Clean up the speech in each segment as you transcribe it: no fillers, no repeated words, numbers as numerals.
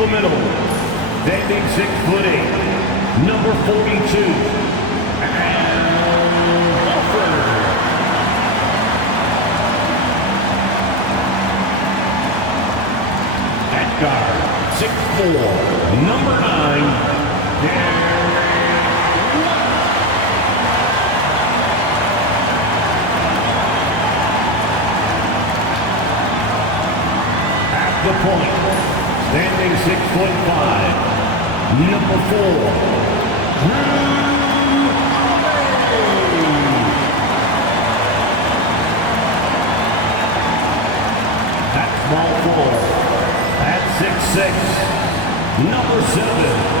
the middle, standing 6'8", number 42, at guard, 6'4", number 9, the point, standing 6'5", number 4, at small forward, at 6'6", number 7,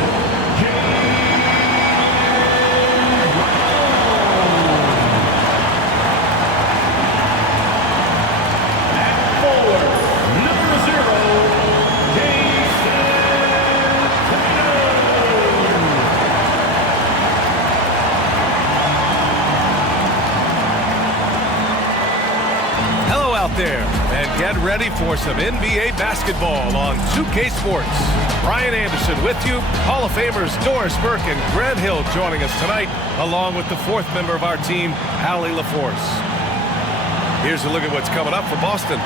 there, and get ready for some NBA basketball on 2K Sports. Brian Anderson with you, Hall of Famers Doris Burke and Grant Hill joining us tonight, along with the fourth member of our team, Allie LaForce. Here's a look at what's coming up for Boston.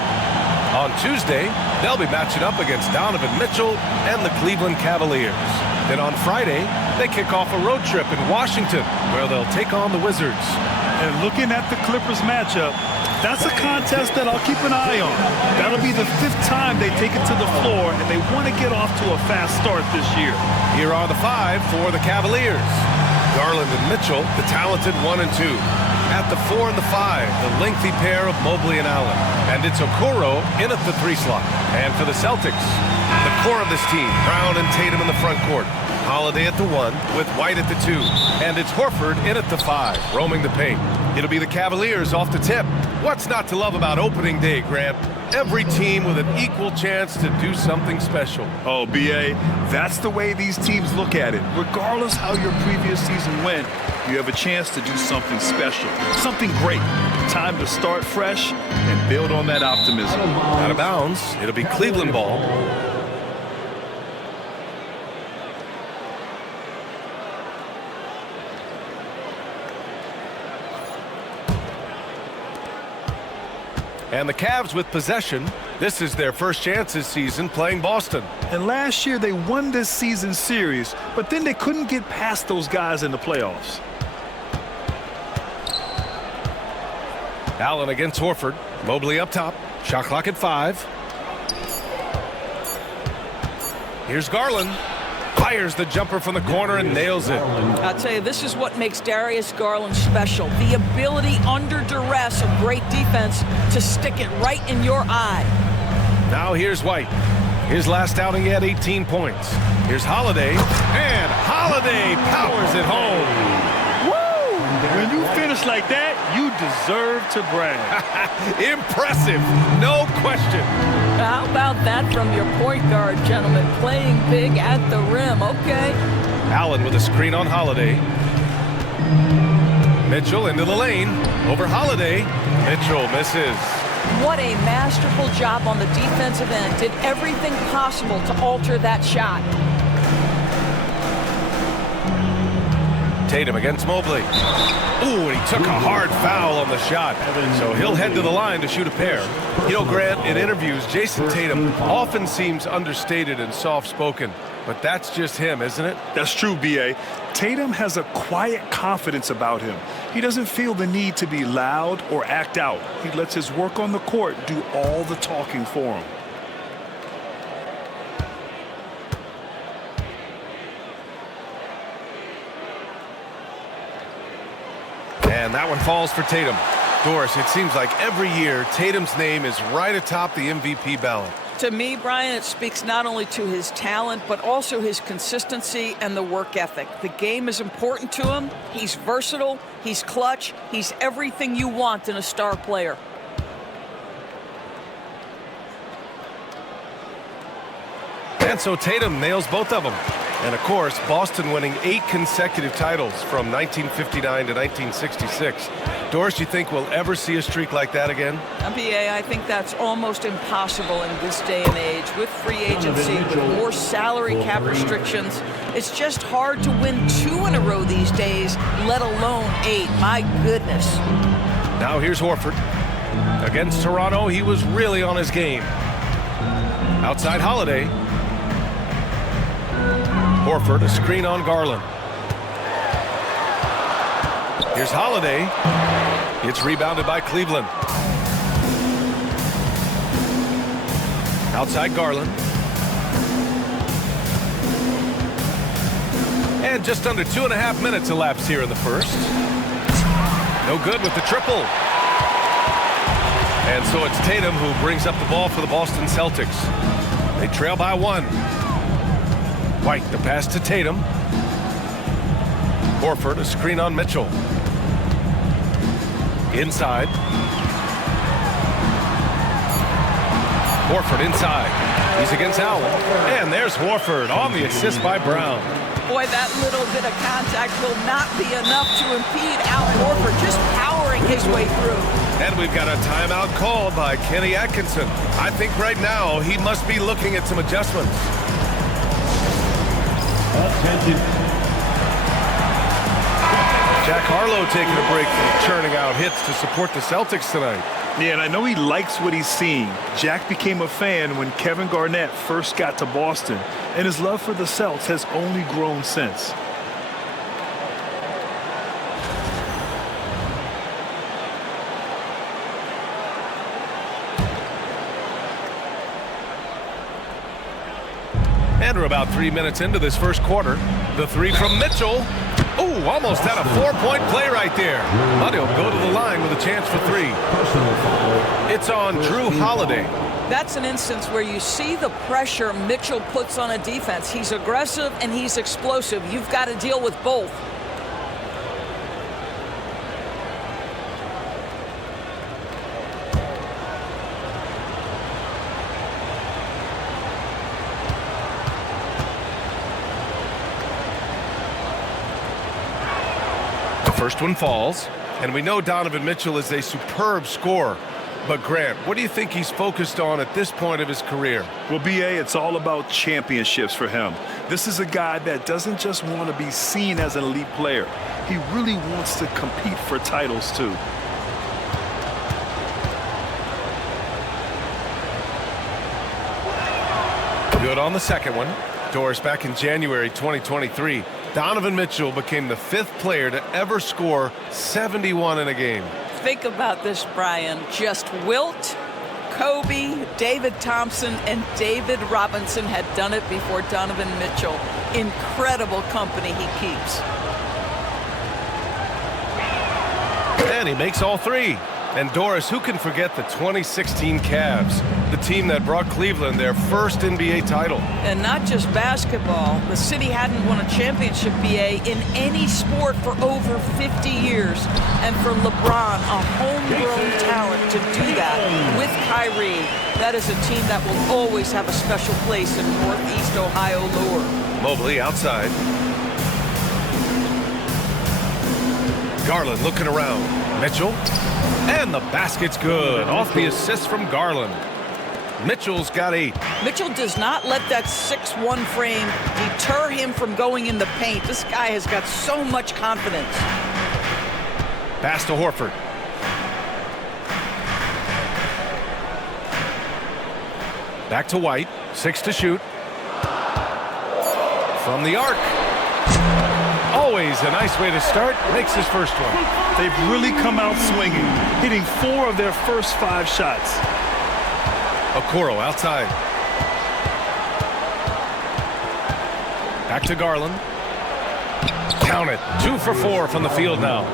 On Tuesday, they'll be matching up against Donovan Mitchell and the Cleveland Cavaliers. Then on Friday, they kick off a road trip in Washington, where they'll take on the Wizards. And looking at the Clippers matchup, that's a contest that I'll keep an eye on. That'll be the 5th time they take it to the floor, and they want to get off to a fast start this year. Here are the 5 for the Cavaliers. Garland and Mitchell, the talented 1 and 2. At the 4 and the 5, the lengthy pair of Mobley and Allen. And it's Okoro in at the 3 slot. And for the Celtics, the core of this team, Brown and Tatum in the front court. Holiday at the 1 with White at the 2. And it's Horford in at the 5, roaming the paint. It'll be the Cavaliers off the tip. What's not to love about opening day, Grant? Every team with an equal chance to do something special. Oh, B.A., that's the way these teams look at it. Regardless how your previous season went, you have a chance to do something special, something great. Time to start fresh and build on that optimism. Out of bounds, it'll be Cleveland ball. And the Cavs with possession. This is their first chance this season playing Boston. And last year they won this season series, but then they couldn't get past those guys in the playoffs. Allen against Horford. Mobley up top. Shot clock at 5. Here's Garland. Fires the jumper from the corner and nails it. I'll tell you, this is what makes Darius Garland special. The ability under duress of great defense to stick it right in your eye. Now here's White. His last outing, he had 18 points. Here's Holiday, and Holiday powers it home. When you finish like that, you deserve to brag. Impressive, no question. How about that from your point guard, gentlemen? Playing big at the rim, okay? Allen with a screen on Holiday. Mitchell into the lane. Over Holiday. Mitchell misses. What a masterful job on the defensive end. Did everything possible to alter that shot. Tatum against Mobley. Ooh, and he took a hard foul on the shot. So he'll head to the line to shoot a pair. You know, Grant, in interviews, Jason Tatum often seems understated and soft-spoken. But that's just him, isn't it? That's true, B.A. Tatum has a quiet confidence about him. He doesn't feel the need to be loud or act out. He lets his work on the court do all the talking for him. And that one falls for Tatum. Doris, it seems like every year Tatum's name is right atop the MVP ballot. To me, Brian, it speaks not only to his talent, but also his consistency and the work ethic. The game is important to him. He's versatile. He's clutch. He's everything you want in a star player. And so Tatum nails both of them. And, of course, Boston winning 8 consecutive titles from 1959 to 1966. Doris, you think we'll ever see a streak like that again? NBA, I think that's almost impossible in this day and age. With free agency, with more salary cap restrictions, it's just hard to win 2 in a row these days, let alone 8. My goodness. Now here's Horford. Against Toronto, he was really on his game. Outside Holiday. Horford, a screen on Garland. Here's Holiday. It's rebounded by Cleveland. Outside Garland. And just under 2.5 minutes elapsed here in the first. No good with the triple. And so it's Tatum who brings up the ball for the Boston Celtics. They trail by 1. White, the pass to Tatum. Horford, a screen on Mitchell. Inside. Horford inside. He's against Allen. And there's Horford on the assist by Brown. Boy, that little bit of contact will not be enough to impede Al Horford, just powering his way through. And we've got a timeout called by Kenny Atkinson. I think right now he must be looking at some adjustments. Attention. Jack Harlow taking a break from churning out hits to support the Celtics tonight. Yeah, and I know he likes what he's seeing. Jack became a fan when Kevin Garnett first got to Boston, and his love for the Celtics has only grown since. And we're about 3 minutes into this first quarter. The 3 from Mitchell. Ooh, almost had a 4-point play right there. But he'll go to the line with a chance for 3. It's on Drew Holiday. That's an instance where you see the pressure Mitchell puts on a defense. He's aggressive and he's explosive. You've got to deal with both. First one falls, and we know Donovan Mitchell is a superb scorer. But Grant, what do you think he's focused on at this point of his career? Well, B.A., it's all about championships for him. This is a guy that doesn't just want to be seen as an elite player. He really wants to compete for titles, too. Good on the second one. Doris, back in January 2023, Donovan Mitchell became the 5th player to ever score 71 in a game. Think about this, Brian. Just Wilt, Kobe, David Thompson, and David Robinson had done it before Donovan Mitchell. Incredible company he keeps. And he makes all 3. And Doris, who can forget the 2016 Cavs, the team that brought Cleveland their first NBA title? And not just basketball. The city hadn't won a championship, BA, in any sport for over 50 years. And for LeBron, a homegrown talent, to do that with Kyrie, that is a team that will always have a special place in Northeast Ohio lore. Mobley outside. Garland looking around. Mitchell. And the basket's good. Off the assist from Garland. Mitchell's got 8. Mitchell does not let that 6'1" frame deter him from going in the paint. This guy has got so much confidence. Pass to Horford. Back to White. 6 to shoot. From the arc. Always a nice way to start. Makes his first one. They've really come out swinging, hitting 4 of their first 5 shots. Okoro outside. Back to Garland. Count it. 2 for 4 from the field now.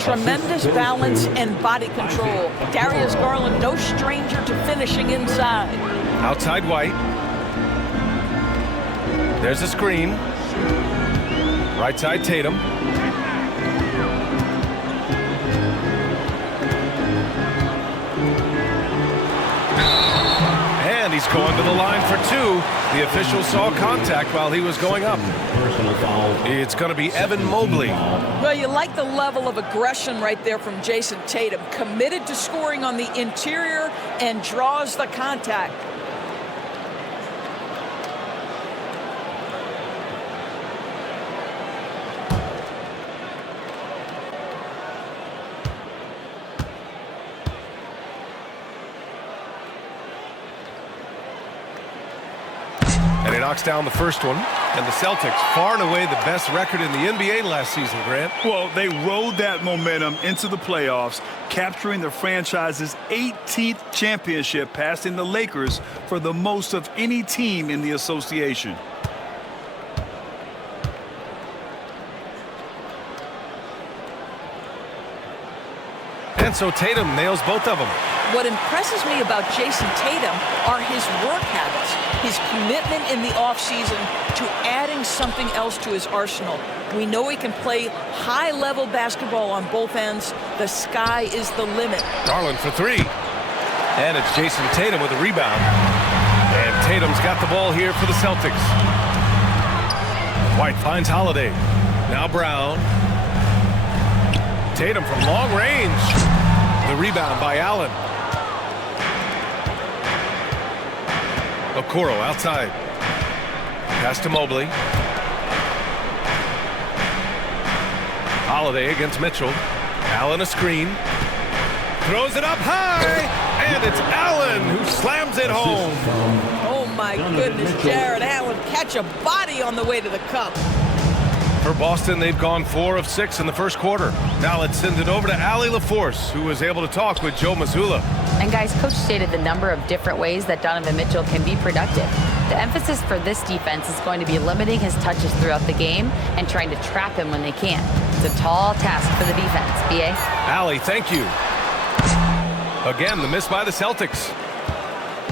Tremendous balance and body control. Darius Garland, no stranger to finishing inside. Outside White. There's a screen. Right side Tatum. And He's going to the line for 2. The official saw contact while he was going up. Personal foul. It's going to be Evan Mobley. Well, you like the level of aggression right there from Jason Tatum. Committed to scoring on the interior and draws the contact. And he knocks down the first one. And the Celtics, far and away the best record in the NBA last season, Grant. Well, they rode that momentum into the playoffs, capturing the franchise's 18th championship, passing the Lakers for the most of any team in the association. And so Tatum nails both of them. What impresses me about Jason Tatum are his work habits, his commitment in the offseason to adding something else to his arsenal. We know he can play high-level basketball on both ends. The sky is the limit. Garland for 3. And it's Jason Tatum with a rebound. And Tatum's got the ball here for the Celtics. White finds Holiday. Now Brown. Tatum from long range. The rebound by Allen. Okoro outside. Pass to Mobley. Holiday against Mitchell. Allen a screen. Throws it up high. And it's Allen who slams it home. Oh, my goodness, Jared Allen catch a body on the way to the cup. For Boston, they've gone 4 of 6 in the first quarter. Now let's send it over to Allie LaForce, who was able to talk with Joe Mazzulla. And guys, Coach stated the number of different ways that Donovan Mitchell can be productive. The emphasis for this defense is going to be limiting his touches throughout the game and trying to trap him when they can. It's a tall task for the defense. B.A.? Allie, thank you. Again, the miss by the Celtics.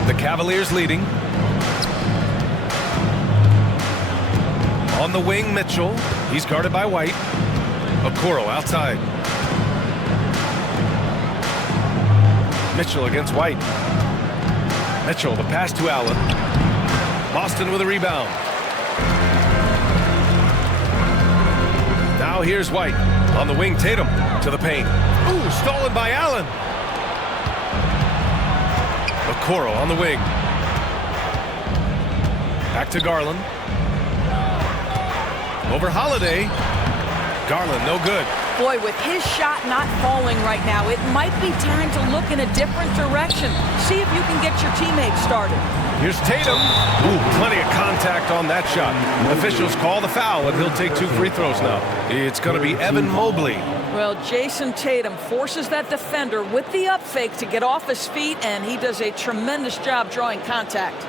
The Cavaliers leading. On the wing, Mitchell. He's guarded by White. Okoro outside. Mitchell against White. Mitchell, the pass to Allen. Boston with a rebound. Now here's White. On the wing, Tatum to the paint. Ooh, stolen by Allen. Okoro on the wing. Back to Garland. Over Holiday. Garland, no good. Boy, with his shot not falling right now, it might be time to look in a different direction. See if you can get your teammates started. Here's Tatum. Ooh, plenty of contact on that shot. Officials call the foul, and he'll take 2 free throws now. It's going to be Evan Mobley. Well, Jason Tatum forces that defender with the up fake to get off his feet, and he does a tremendous job drawing contact.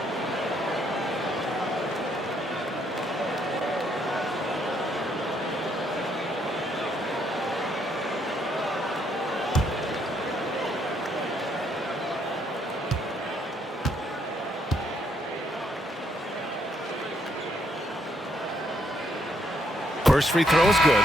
First free throw is good.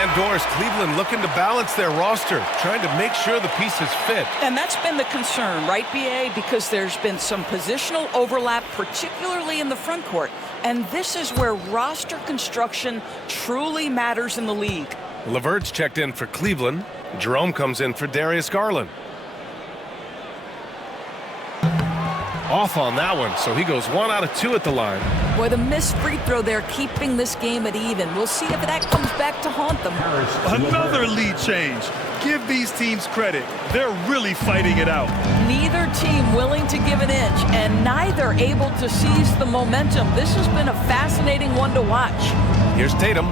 And Doris, Cleveland looking to balance their roster, trying to make sure the pieces fit. And that's been the concern, right, B.A.? Because there's been some positional overlap, particularly in the front court. And this is where roster construction truly matters in the league. LeVert's checked in for Cleveland. Jerome comes in for Darius Garland. Off on that one, so he goes 1 out of 2 at the line. Boy, the missed free throw there keeping this game at even. We'll see if that comes back to haunt them. Another lead change. Give these teams credit. They're really fighting it out. Neither team willing to give an inch, and neither able to seize the momentum. This has been a fascinating one to watch. Here's Tatum.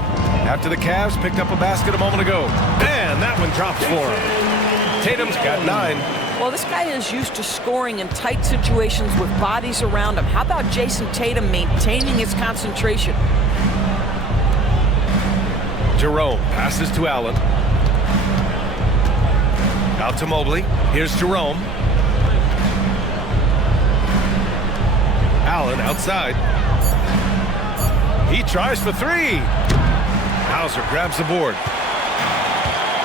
After the Cavs picked up a basket a moment ago. And that one drops for him. Tatum's got 9. Well, this guy is used to scoring in tight situations with bodies around him. How about Jason Tatum maintaining his concentration? Jerome passes to Allen. Out to Mobley. Here's Jerome. Allen outside. He tries for 3. Hauser grabs the board.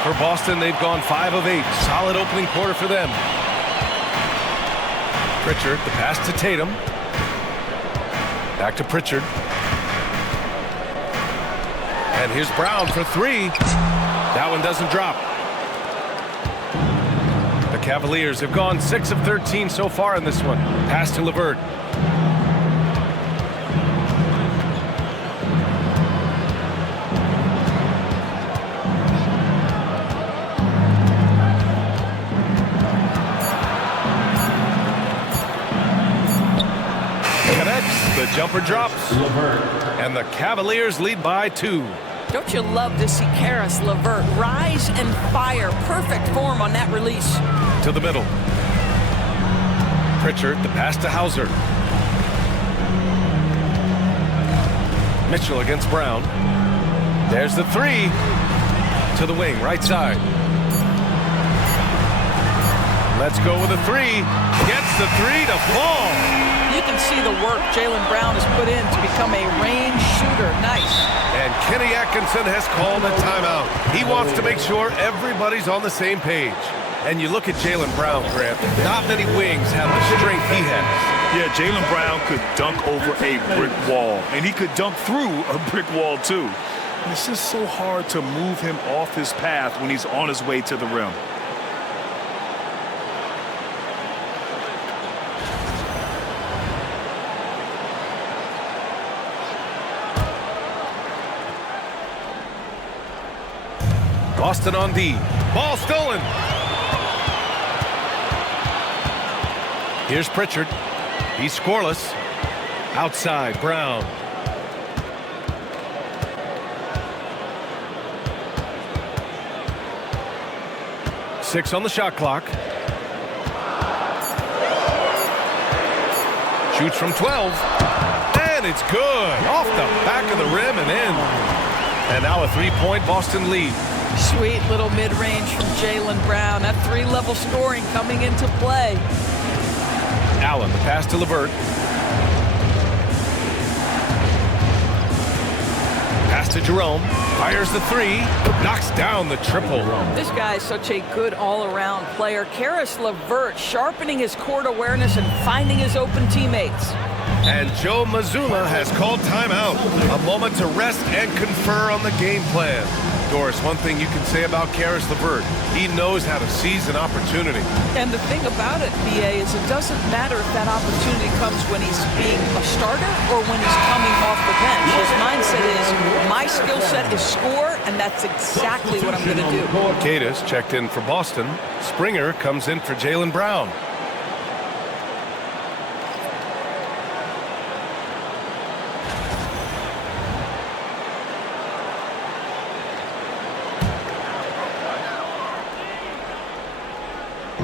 For Boston, they've gone 5 of 8. Solid opening quarter for them. Pritchard, the pass to Tatum. Back to Pritchard. And here's Brown for three. That one doesn't drop. The Cavaliers have gone 6 of 13 so far in this one. Pass to LeVert. The jumper drops, and the Cavaliers lead by 2. Don't you love to see Caris LeVert rise and fire? Perfect form on that release. To the middle. Pritchard, the pass to Hauser. Mitchell against Brown. There's the three. To the wing, right side. Let's go with a three. Gets the three to fall. You can see the work Jaylen Brown has put in to become a range shooter. Nice. And Kenny Atkinson has called a timeout. He wants to make sure everybody's on the same page. And you look at Jaylen Brown, Grant. Not many wings have the strength he has. Yeah, Jaylen Brown could dunk over a brick wall, and he could dunk through a brick wall, too. And it's just so hard to move him off his path when he's on his way to the rim. Boston on D. Ball stolen. Here's Pritchard. He's scoreless. Outside, Brown. Six on the shot clock. Shoots from 12. And it's good. Off the back of the rim and in. And now a three-point Boston lead. Sweet little mid-range from Jaylen Brown. That three-level scoring coming into play. Allen, the pass to LeVert. Pass to Jerome. Fires the three. Knocks down the triple. This guy is such a good all-around player. Caris LeVert sharpening his court awareness and finding his open teammates. And Joe Mazzulla has called timeout. A moment to rest and confer on the game plan. Doris, one thing you can say about Caris LeVert, he knows how to seize an opportunity. And the thing about it, BA, is it doesn't matter if that opportunity comes when he's being a starter or when he's coming off the bench. His mindset is, my skill set is score, and that's exactly what I'm going to do. Cadis checked in for Boston. Springer comes in for Jaylen Brown.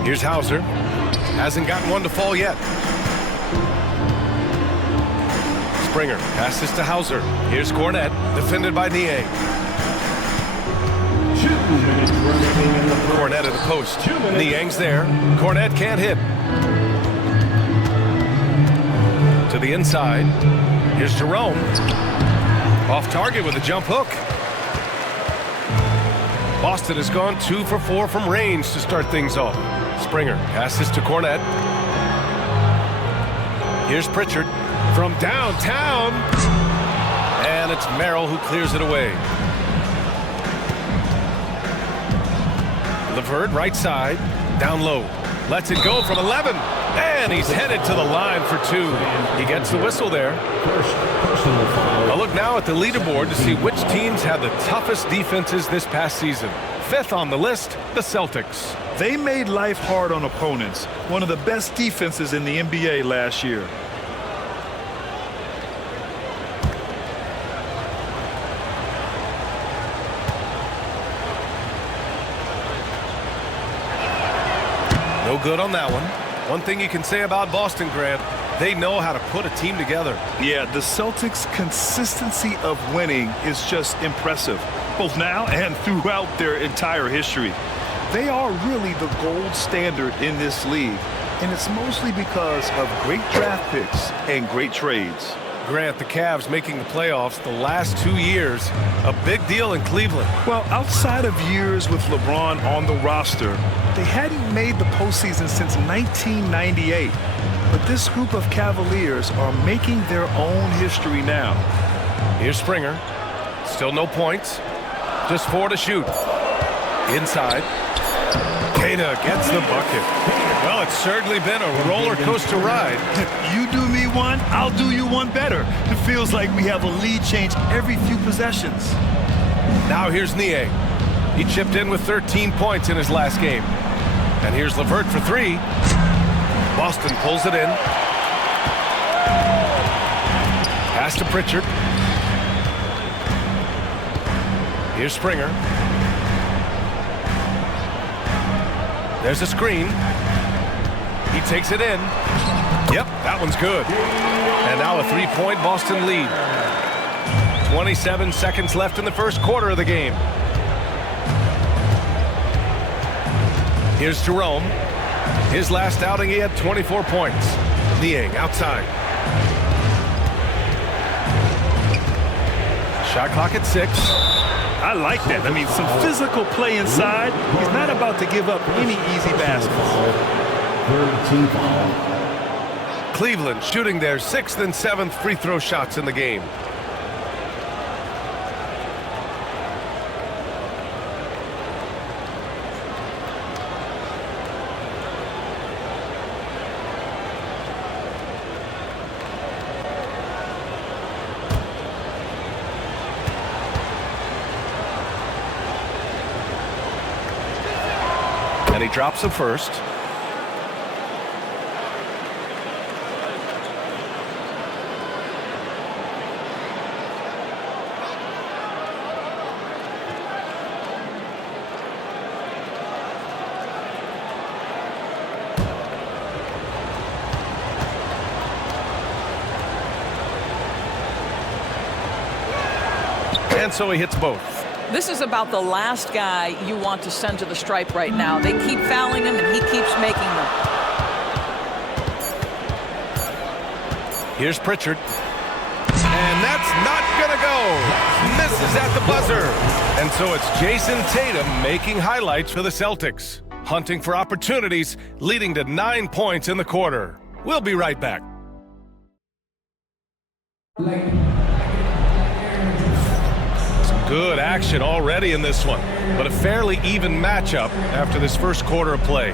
Here's Hauser. Hasn't gotten one to fall yet. Springer passes to Hauser. Here's Cornette, defended by Niang. Cornette at the post. Niang's there. Cornette can't hit. To the inside. Here's Jerome. Off target with a jump hook. Boston has gone 2 for 4 from range to start things off. Springer passes to Cornette. Here's Pritchard from downtown. And it's Merrill who clears it away. LeVert right side. Down low. Lets it go from 11. And he's headed to the line for 2. He gets the whistle there. A look now at the leaderboard to see which teams had the toughest defenses this past season. 5th on the list, the Celtics. They made life hard on opponents. One of the best defenses in the NBA last year. No good on that one. One thing you can say about Boston, Grant, they know how to put a team together. Yeah, the Celtics' consistency of winning is just impressive, both now and throughout their entire history. They are really the gold standard in this league, and it's mostly because of great draft picks and great trades. Grant, the Cavs making the playoffs the last 2 years, a big deal in Cleveland. Well, outside of years with LeBron on the roster, they hadn't made the postseason since 1998. but this group of Cavaliers are making their own history now. Here's Springer. Still no points. Just 4 to shoot. Inside. Queta gets the bucket. Well, it's certainly been a roller coaster ride. You do me one, I'll do you one better. It feels like we have a lead change every few possessions. Now here's Nie. He chipped in with 13 points in his last game. And here's LeVert for 3. Boston pulls it in. Pass to Pritchard. Here's Springer. There's a screen. He takes it in. Yep, that one's good. And now a 3-point Boston lead. 27 seconds left in the first quarter of the game. Here's Jerome. His last outing, he had 24 points. Niang outside. Shot clock at 6. I like that. I mean, some physical play inside. He's not about to give up any easy baskets. Third team foul. Cleveland shooting their 6th and 7th free throw shots in the game. And he drops the first. And so he hits both. This is about the last guy you want to send to the stripe right now. They keep fouling him, and he keeps making them. Here's Pritchard. And that's not going to go. Misses at the buzzer. And so it's Jason Tatum making highlights for the Celtics. Hunting for opportunities, leading to 9 points in the quarter. We'll be right back. Good action already in this one, but a fairly even matchup after this first quarter of play.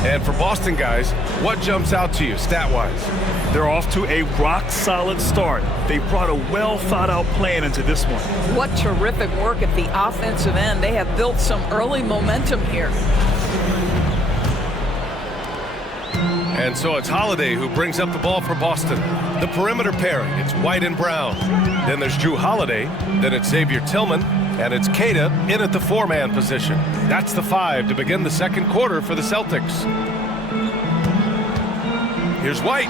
And for Boston guys, what jumps out to you stat-wise? They're off to a rock-solid start. They brought a well-thought-out plan into this one. What terrific work at the offensive end. They have built some early momentum here. And so it's Holiday who brings up the ball for Boston. The perimeter pairing, it's White and Brown. Then there's Drew Holiday, then it's Xavier Tillman, and it's Queta in at the 4-man position. That's the 5 to begin the second quarter for the Celtics. Here's White.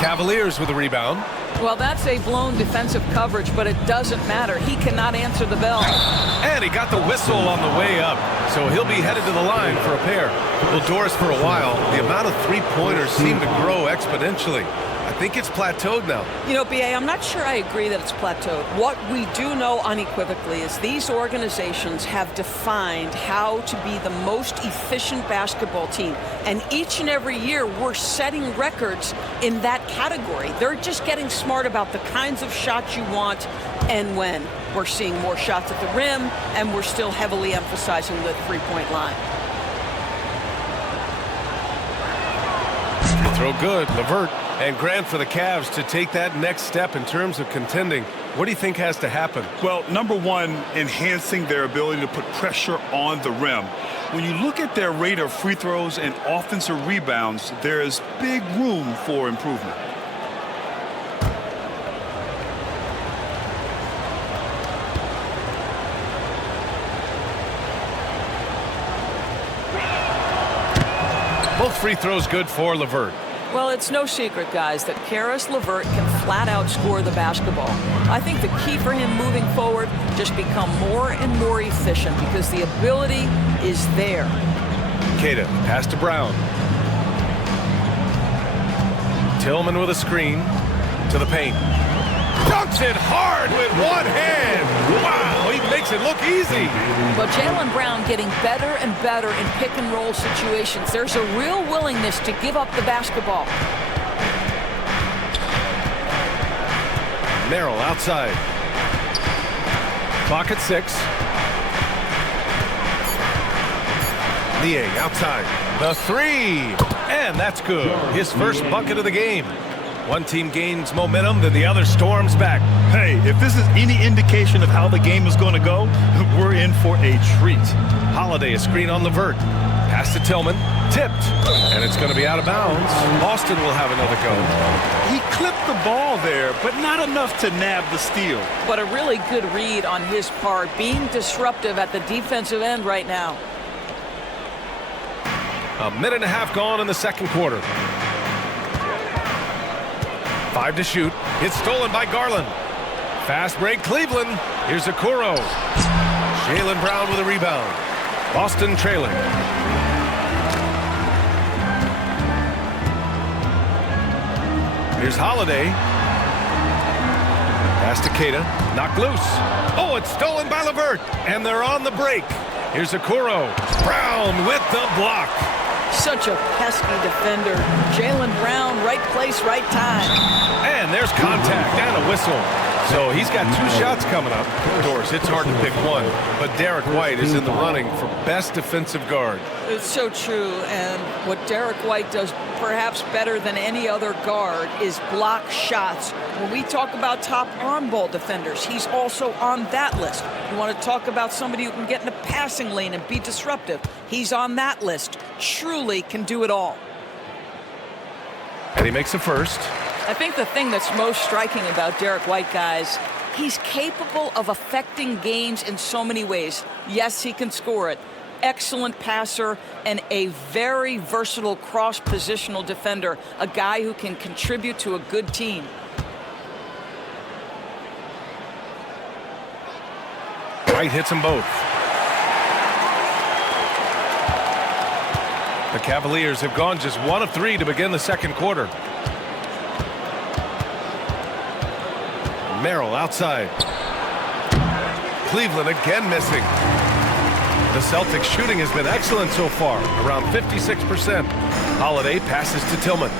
Cavaliers with a rebound. Well, that's a blown defensive coverage, but it doesn't matter. He cannot answer the bell. And he got the whistle on the way up, so he'll be headed to the line for a pair. Well, Doris, for a while, the amount of three-pointers seemed to grow exponentially. I think it's plateaued now. You know, B.A., I'm not sure I agree that it's plateaued. What we do know unequivocally is these organizations have defined how to be the most efficient basketball team. And each and every year, we're setting records in that category. They're just getting smart about the kinds of shots you want and when. We're seeing more shots at the rim, and we're still heavily emphasizing the three-point line. Throw good, LeVert. And Grant for the Cavs to take that next step in terms of contending. What do you think has to happen? Well, number one, enhancing their ability to put pressure on the rim. When you look at their rate of free throws and offensive rebounds, there is big room for improvement. Both free throws good for LeVert. Well, it's no secret, guys, that Caris LeVert can flat out score the basketball. I think the key for him moving forward, just become more and more efficient because the ability is there. Queta, pass to Brown. Tillman with a screen to the paint. Dunks it hard with one hand. Wow, he makes makes it look easy. But Jaylen Brown getting better and better in pick-and-roll situations. There's a real willingness to give up the basketball. Merrill outside. Clock at 6. Niang outside. The 3. And that's good. His first bucket of the game. One team gains momentum, then the other storms back. Hey, if this is any indication of how the game is going to go, we're in for a treat. Holiday, a screen on LeVert. Pass to Tillman. Tipped. And it's going to be out of bounds. Boston will have another go. He clipped the ball there, but not enough to nab the steal. But a really good read on his part, being disruptive at the defensive end right now. A minute and a half gone in the second quarter. 5 to shoot. It's stolen by Garland. Fast break, Cleveland. Here's Okoro. Jaylen Brown with a rebound. Boston trailing. Here's Holiday. Pass to Keita. Knocked loose. Oh, it's stolen by LeVert. And they're on the break. Here's Okoro. Brown with the block. Such a pesky defender. Jaylen Brown, right place, right time. And there's contact and a whistle. So he's got 2 shots coming up. Of course, it's hard to pick one, but Derek White is in the running for best defensive guard. It's so true, and what Derek White does perhaps better than any other guard is block shots. When we talk about top arm ball defenders, he's also on that list. You want to talk about somebody who can get in the passing lane and be disruptive, he's on that list. Truly can do it all. And he makes a first. I think the thing that's most striking about Derek White, guys, he's capable of affecting games in so many ways. Yes, he can score it. Excellent passer and a very versatile cross-positional defender, a guy who can contribute to a good team. White hits them both. The Cavaliers have gone just 1 of 3 to begin the second quarter. Merrill outside. Cleveland again missing. The Celtics shooting has been excellent so far, around 56%. Holiday passes to Tillman.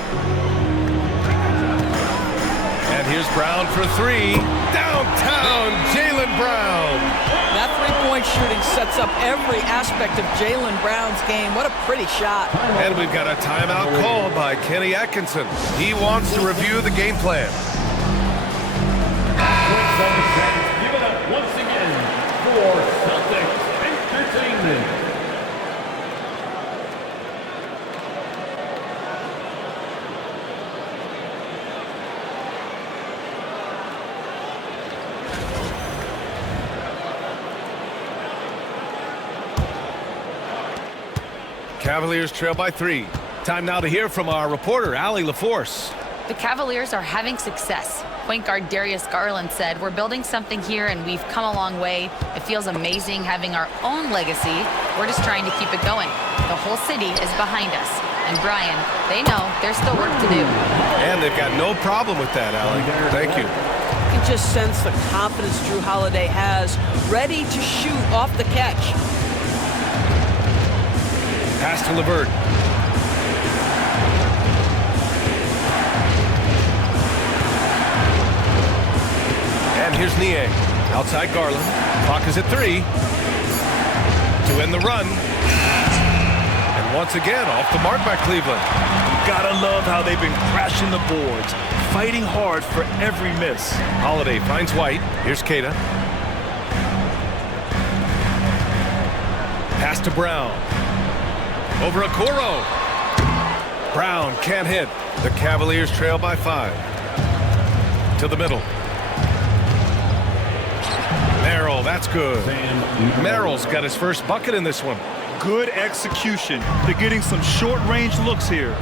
And here's Brown for 3. Downtown, Jaylen Brown. That three-point shooting sets up every aspect of Jaylen Brown's game. What a pretty shot. And we've got a timeout called by Kenny Atkinson. He wants to review the game plan. 7 seconds. Give it up once again for Celtics Entertainment. Cavaliers trail by 3. Time now to hear from our reporter, Allie LaForce. The Cavaliers are having success. Point guard Darius Garland said, "We're building something here and we've come a long way. It feels amazing having our own legacy. We're just trying to keep it going. The whole city is behind us." And Brian, they know there's still work to do. And they've got no problem with that, Allie. Thank you. You can just sense the confidence Drew Holiday has, ready to shoot off the catch. Pass to LeVert. And here's Niang. Outside Garland. Clock is at 3. To end the run. And once again, off the mark by Cleveland. Gotta love how they've been crashing the boards, fighting hard for every miss. Holiday finds White. Here's Keita. Pass to Brown. Over Okoro. Brown can't hit. The Cavaliers trail by 5. To the middle. Merrill, that's good. Merrill's got his first bucket in this one. Good execution. They're getting some short-range looks here.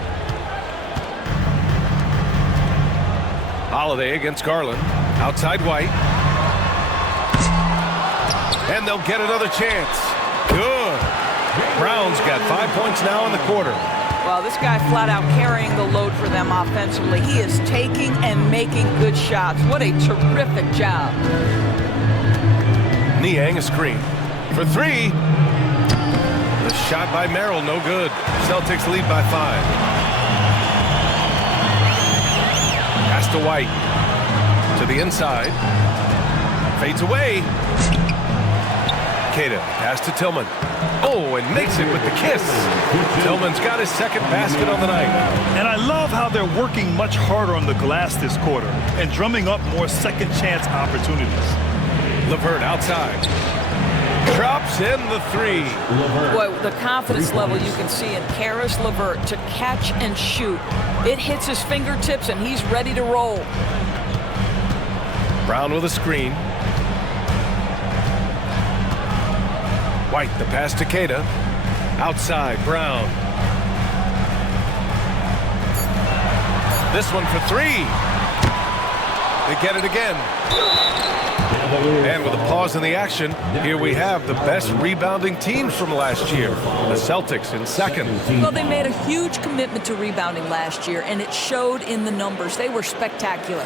Holiday against Garland. Outside White. And they'll get another chance. Good. Brown's got 5 points now in the quarter. Well, this guy flat out carrying the load for them offensively. He is taking and making good shots. What a terrific job. Niang a screen. For three. The shot by Merrill, no good. Celtics lead by 5. Pass to White. To the inside. Fades away. Queta, pass to Tillman. Oh, and makes it with the kiss. Tillman's got his second basket on the night. And I love how they're working much harder on the glass this quarter and drumming up more second chance opportunities. LeVert outside. Drops in the 3. Boy, the confidence level you can see in Karis LeVert to catch and shoot. It hits his fingertips and he's ready to roll. Brown with a screen. White, the pass to Queta. Outside, Brown. This one for 3. They get it again. And with a pause in the action, here we have the best rebounding teams from last year. The Celtics in second. Well, they made a huge commitment to rebounding last year, and it showed in the numbers. They were spectacular.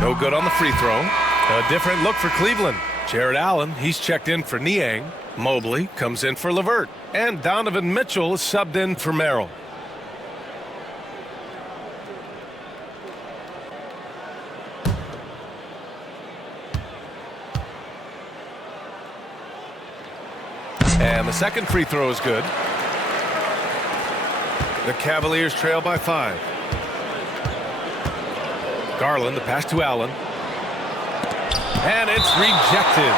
No good on the free throw. A different look for Cleveland. Jared Allen, he's checked in for Niang. Mobley comes in for LeVert. And Donovan Mitchell is subbed in for Merrill. And the second free throw is good. The Cavaliers trail by 5. Garland, the pass to Allen. And it's rejected.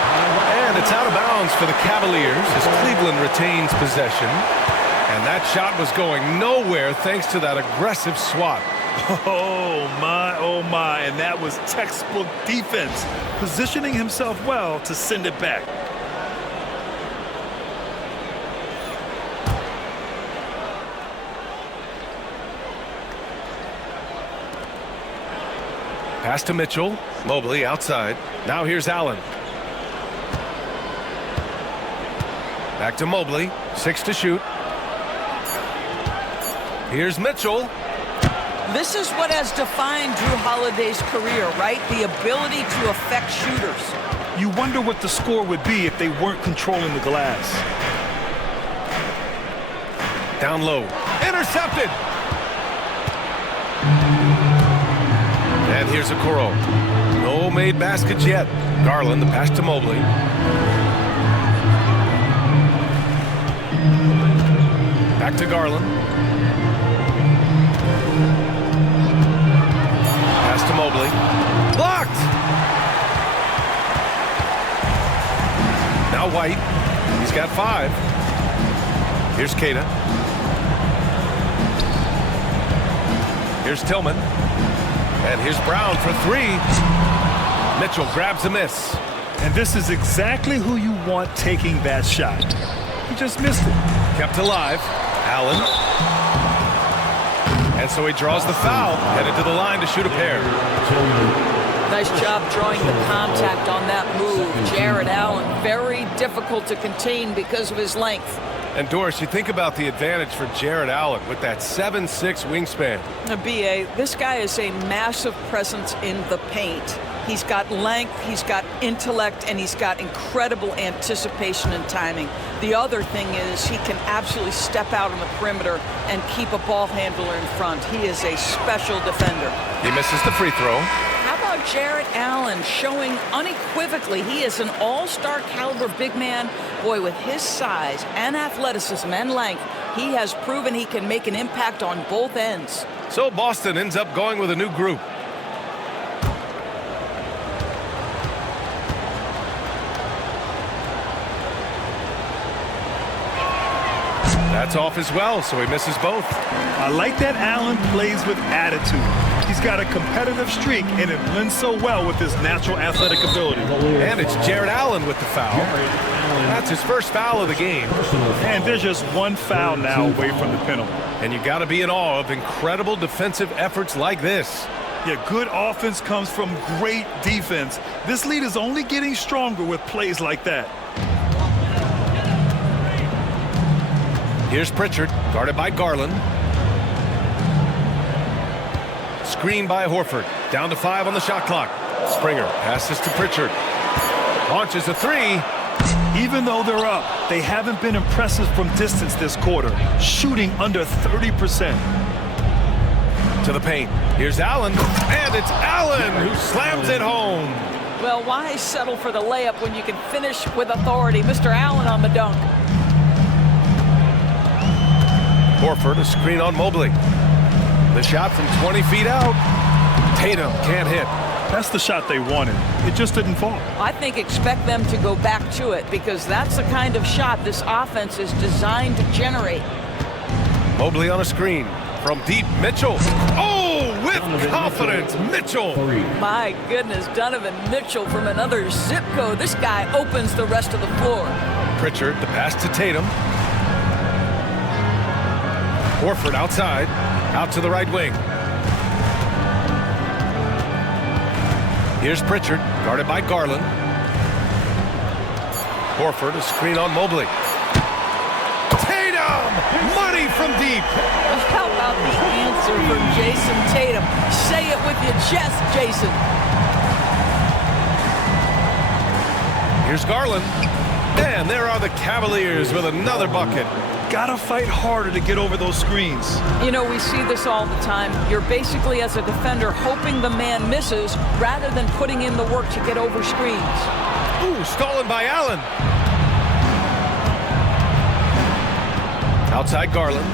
And it's out of bounds for the Cavaliers as Cleveland retains possession. And that shot was going nowhere thanks to that aggressive swat. Oh my, and that was textbook defense, positioning himself well to send it back. Pass to Mitchell. Mobley outside. Now here's Allen. Back to Mobley. 6 to shoot. Here's Mitchell. This is what has defined Drew Holiday's career, right? The ability to affect shooters. You wonder what the score would be if they weren't controlling the glass. Down low. Intercepted. And here's Okoro. No made baskets yet. Garland, the pass to Mobley. Back to Garland. Pass to Mobley. Blocked! Now White. He's got 5. Here's Queta. Here's Tillman. And here's Brown for 3. Mitchell grabs a miss. And this is exactly who you want taking that shot. He just missed it. Kept alive. Allen. And so he draws the foul. Headed to the line to shoot a pair. Nice job drawing the contact on that move. Jared Allen, very difficult to contain because of his length. And Doris, you think about the advantage for Jared Allen with that 7'6" wingspan. B.A., this guy is a massive presence in the paint. He's got length, he's got intellect, and he's got incredible anticipation and timing. The other thing is he can absolutely step out on the perimeter and keep a ball handler in front. He is a special defender. He misses the free throw. How about Jared Allen showing unequivocally he is an all-star caliber big man? Boy, with his size and athleticism and length, he has proven he can make an impact on both ends. So Boston ends up going with a new group. That's off as well, so he misses both. I like that Allen plays with attitude. He's got a competitive streak, and it blends so well with his natural athletic ability. And it's Jared Allen with the foul. That's his first foul of the game. And there's just one foul now away from the penalty. And you got to be in awe of incredible defensive efforts like this. Yeah, good offense comes from great defense. This lead is only getting stronger with plays like that. Here's Pritchard, guarded by Garland. Screen by Horford. Down to 5 on the shot clock. Springer passes to Pritchard. Launches a 3. Even though they're up, they haven't been impressive from distance this quarter, shooting under 30%. To the paint. Here's Allen, and it's Allen who slams it home. Well, why settle for the layup when you can finish with authority? Mr. Allen on the dunk. Horford, a screen on Mobley. The shot from 20 feet out. Tatum can't hit. That's the shot they wanted. It just didn't fall. I think expect them to go back to it because that's the kind of shot this offense is designed to generate. Mobley on a screen. From deep, Mitchell. Oh, with confidence, Mitchell. My goodness, Donovan Mitchell from another zip code. This guy opens the rest of the floor. Pritchard, the pass to Tatum. Horford outside, out to the right wing. Here's Pritchard, guarded by Garland. Horford, a screen on Mobley. Tatum! Money from deep! How about the answer from Jason Tatum? Say it with your chest, Jason. Here's Garland. And there are the Cavaliers with another bucket. Gotta fight harder to get over those screens. You know, we see this all the time. You're basically, as a defender, hoping the man misses rather than putting in the work to get over screens. Ooh, stolen by Allen. Outside Garland.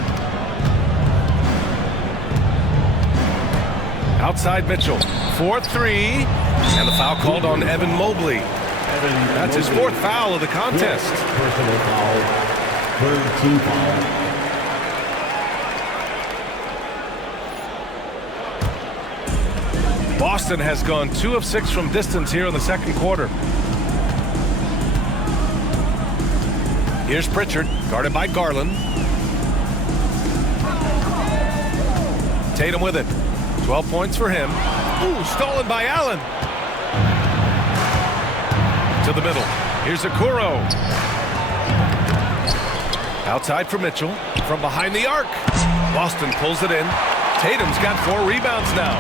Outside Mitchell. 4-3. And the foul called on Evan Mobley. That's his 4th foul of the contest. Personal foul. Third team foul. Boston has gone 2 of 6 from distance here in the second quarter. Here's Pritchard, guarded by Garland. Tatum with it. 12 points for him. Ooh, stolen by Allen. To the middle. Here's Okoro. Outside for Mitchell. From behind the arc. Boston pulls it in. Tatum's got 4 rebounds now.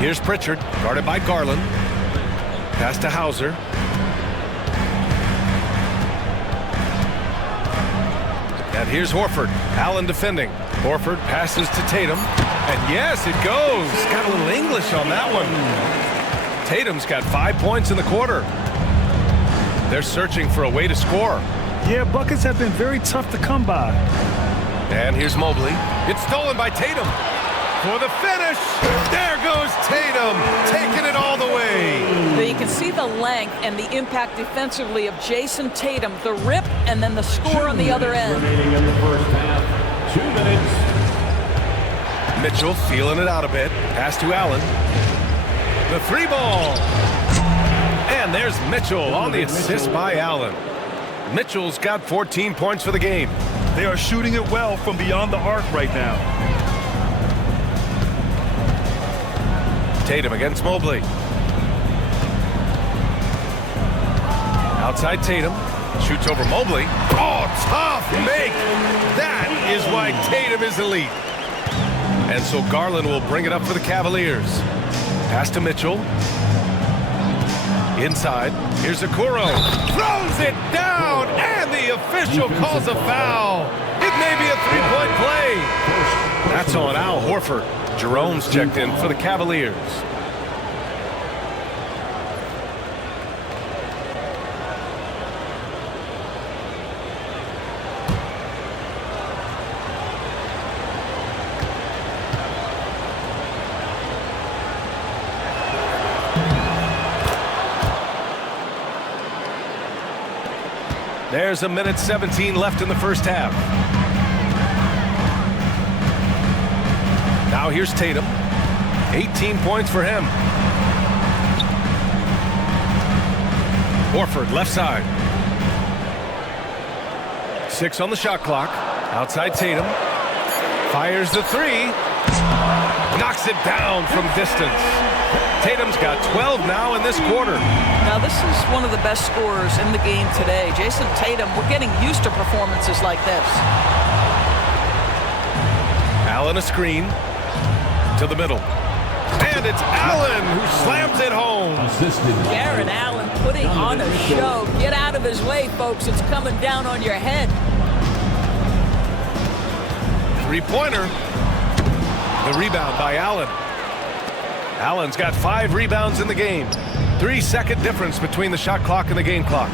Here's Pritchard, guarded by Garland. Pass to Hauser. And here's Horford. Allen defending. Horford passes to Tatum. And yes, it goes. Got a little English on that one. Tatum's got 5 points in the quarter. They're searching for a way to score. Yeah, buckets have been very tough to come by. And here's Mobley. It's stolen by Tatum. For the finish. There goes Tatum. Taking it all the way. But you can see the length and the impact defensively of Jason Tatum. The rip and then the score on the other end. Remaining in the first half. 2 minutes. Mitchell feeling it out a bit. Pass to Allen. The 3 ball. And there's Mitchell on the assist by Allen. Mitchell's got 14 points for the game. They are shooting it well from beyond the arc right now. Tatum against Mobley. Outside Tatum. Shoots over Mobley. Oh, tough make. That is why Tatum is elite. And so Garland will bring it up for the Cavaliers. Pass to Mitchell. Inside. Here's Okoro. Throws it down. And the official calls a foul. It may be a 3-point play. That's on Al Horford. Jerome's checked in for the Cavaliers. There's 1:17 left in the first half. Now here's Tatum. 18 points for him. Horford left side. 6 on the shot clock. Outside Tatum. Fires the 3. Knocks it down from distance. Tatum's got 12 now in this quarter. Now, this is one of the best scorers in the game today. Jason Tatum, we're getting used to performances like this. Allen a screen to the middle. And it's Allen who slams it home. Assisted by Jared Allen putting on a show. Get out of his way, folks. It's coming down on your head. Three-pointer. The rebound by Allen. Allen's got 5 rebounds in the game. 3-second difference between the shot clock and the game clock.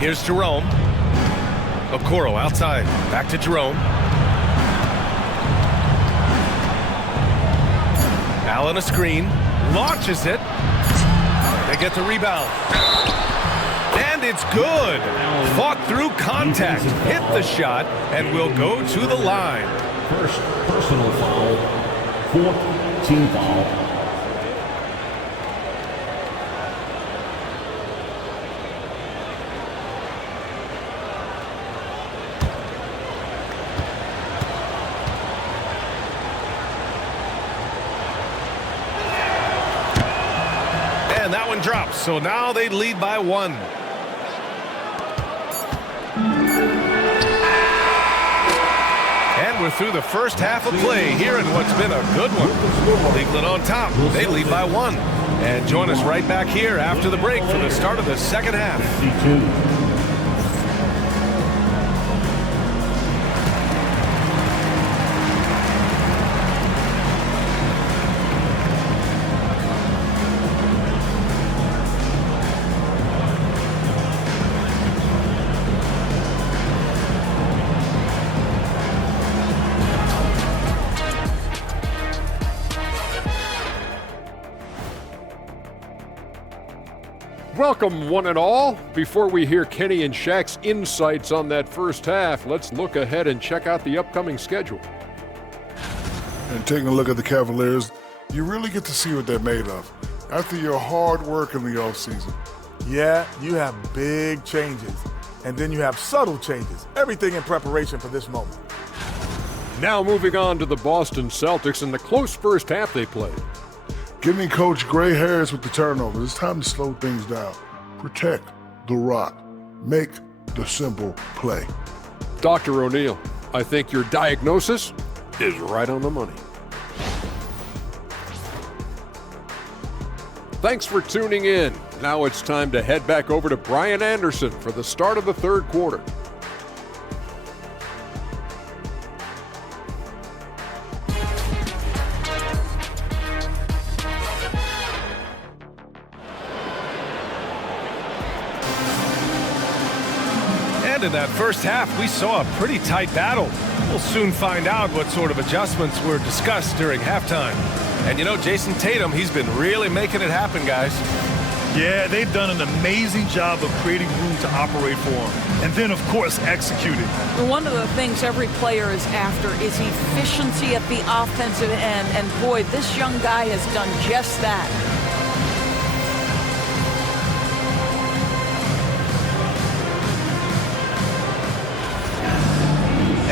Here's Jerome. Okoro outside. Back to Jerome. Allen a screen. Launches it. They get the rebound. And it's good. Fought through contact. Hit the shot and will go to the line. first personal foul, 4th team foul. And that one drops, so now they lead by 1. And we're through the first half of play here in what's been a good one. Cleveland on top. They lead by 1. And join us right back here after the break for the start of the second half. 52. Welcome, one and all. Before we hear Kenny and Shaq's insights on that first half, let's look ahead and check out the upcoming schedule. And taking a look at the Cavaliers, you really get to see what they're made of after your hard work in the offseason. Yeah, you have big changes, and then you have subtle changes. Everything in preparation for this moment. Now moving on to the Boston Celtics and the close first half they played. Giving Coach gray hairs with the turnovers. It's time to slow things down. Protect the rock. Make the simple play. Dr. O'Neill, I think your diagnosis is right on the money. Thanks for tuning in. Now it's time to head back over to Brian Anderson for the start of the third quarter. In that first half, we saw a pretty tight battle. We'll soon find out what sort of adjustments were discussed during halftime. And you know, Jason Tatum, he's been really making it happen, guys. Yeah, they've done an amazing job of creating room to operate for him. And then, of course, executing. One of the things every player is after is efficiency at the offensive end. And boy, this young guy has done just that.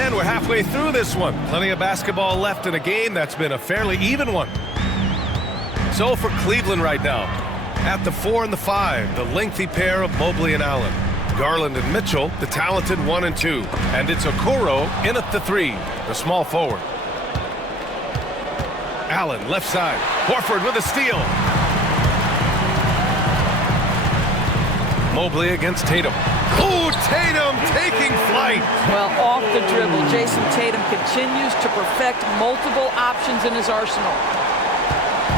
And we're halfway through this one. Plenty of basketball left in a game that's been a fairly even one. So for Cleveland right now, at the 4 and the 5, the lengthy pair of Mobley and Allen. Garland and Mitchell, the talented 1 and 2. And it's Okoro in at the 3, the small forward. Allen left side. Horford with a steal. Mobley against Tatum. Oh, Tatum taking flight. Well, off the dribble, Jason Tatum continues to perfect multiple options in his arsenal.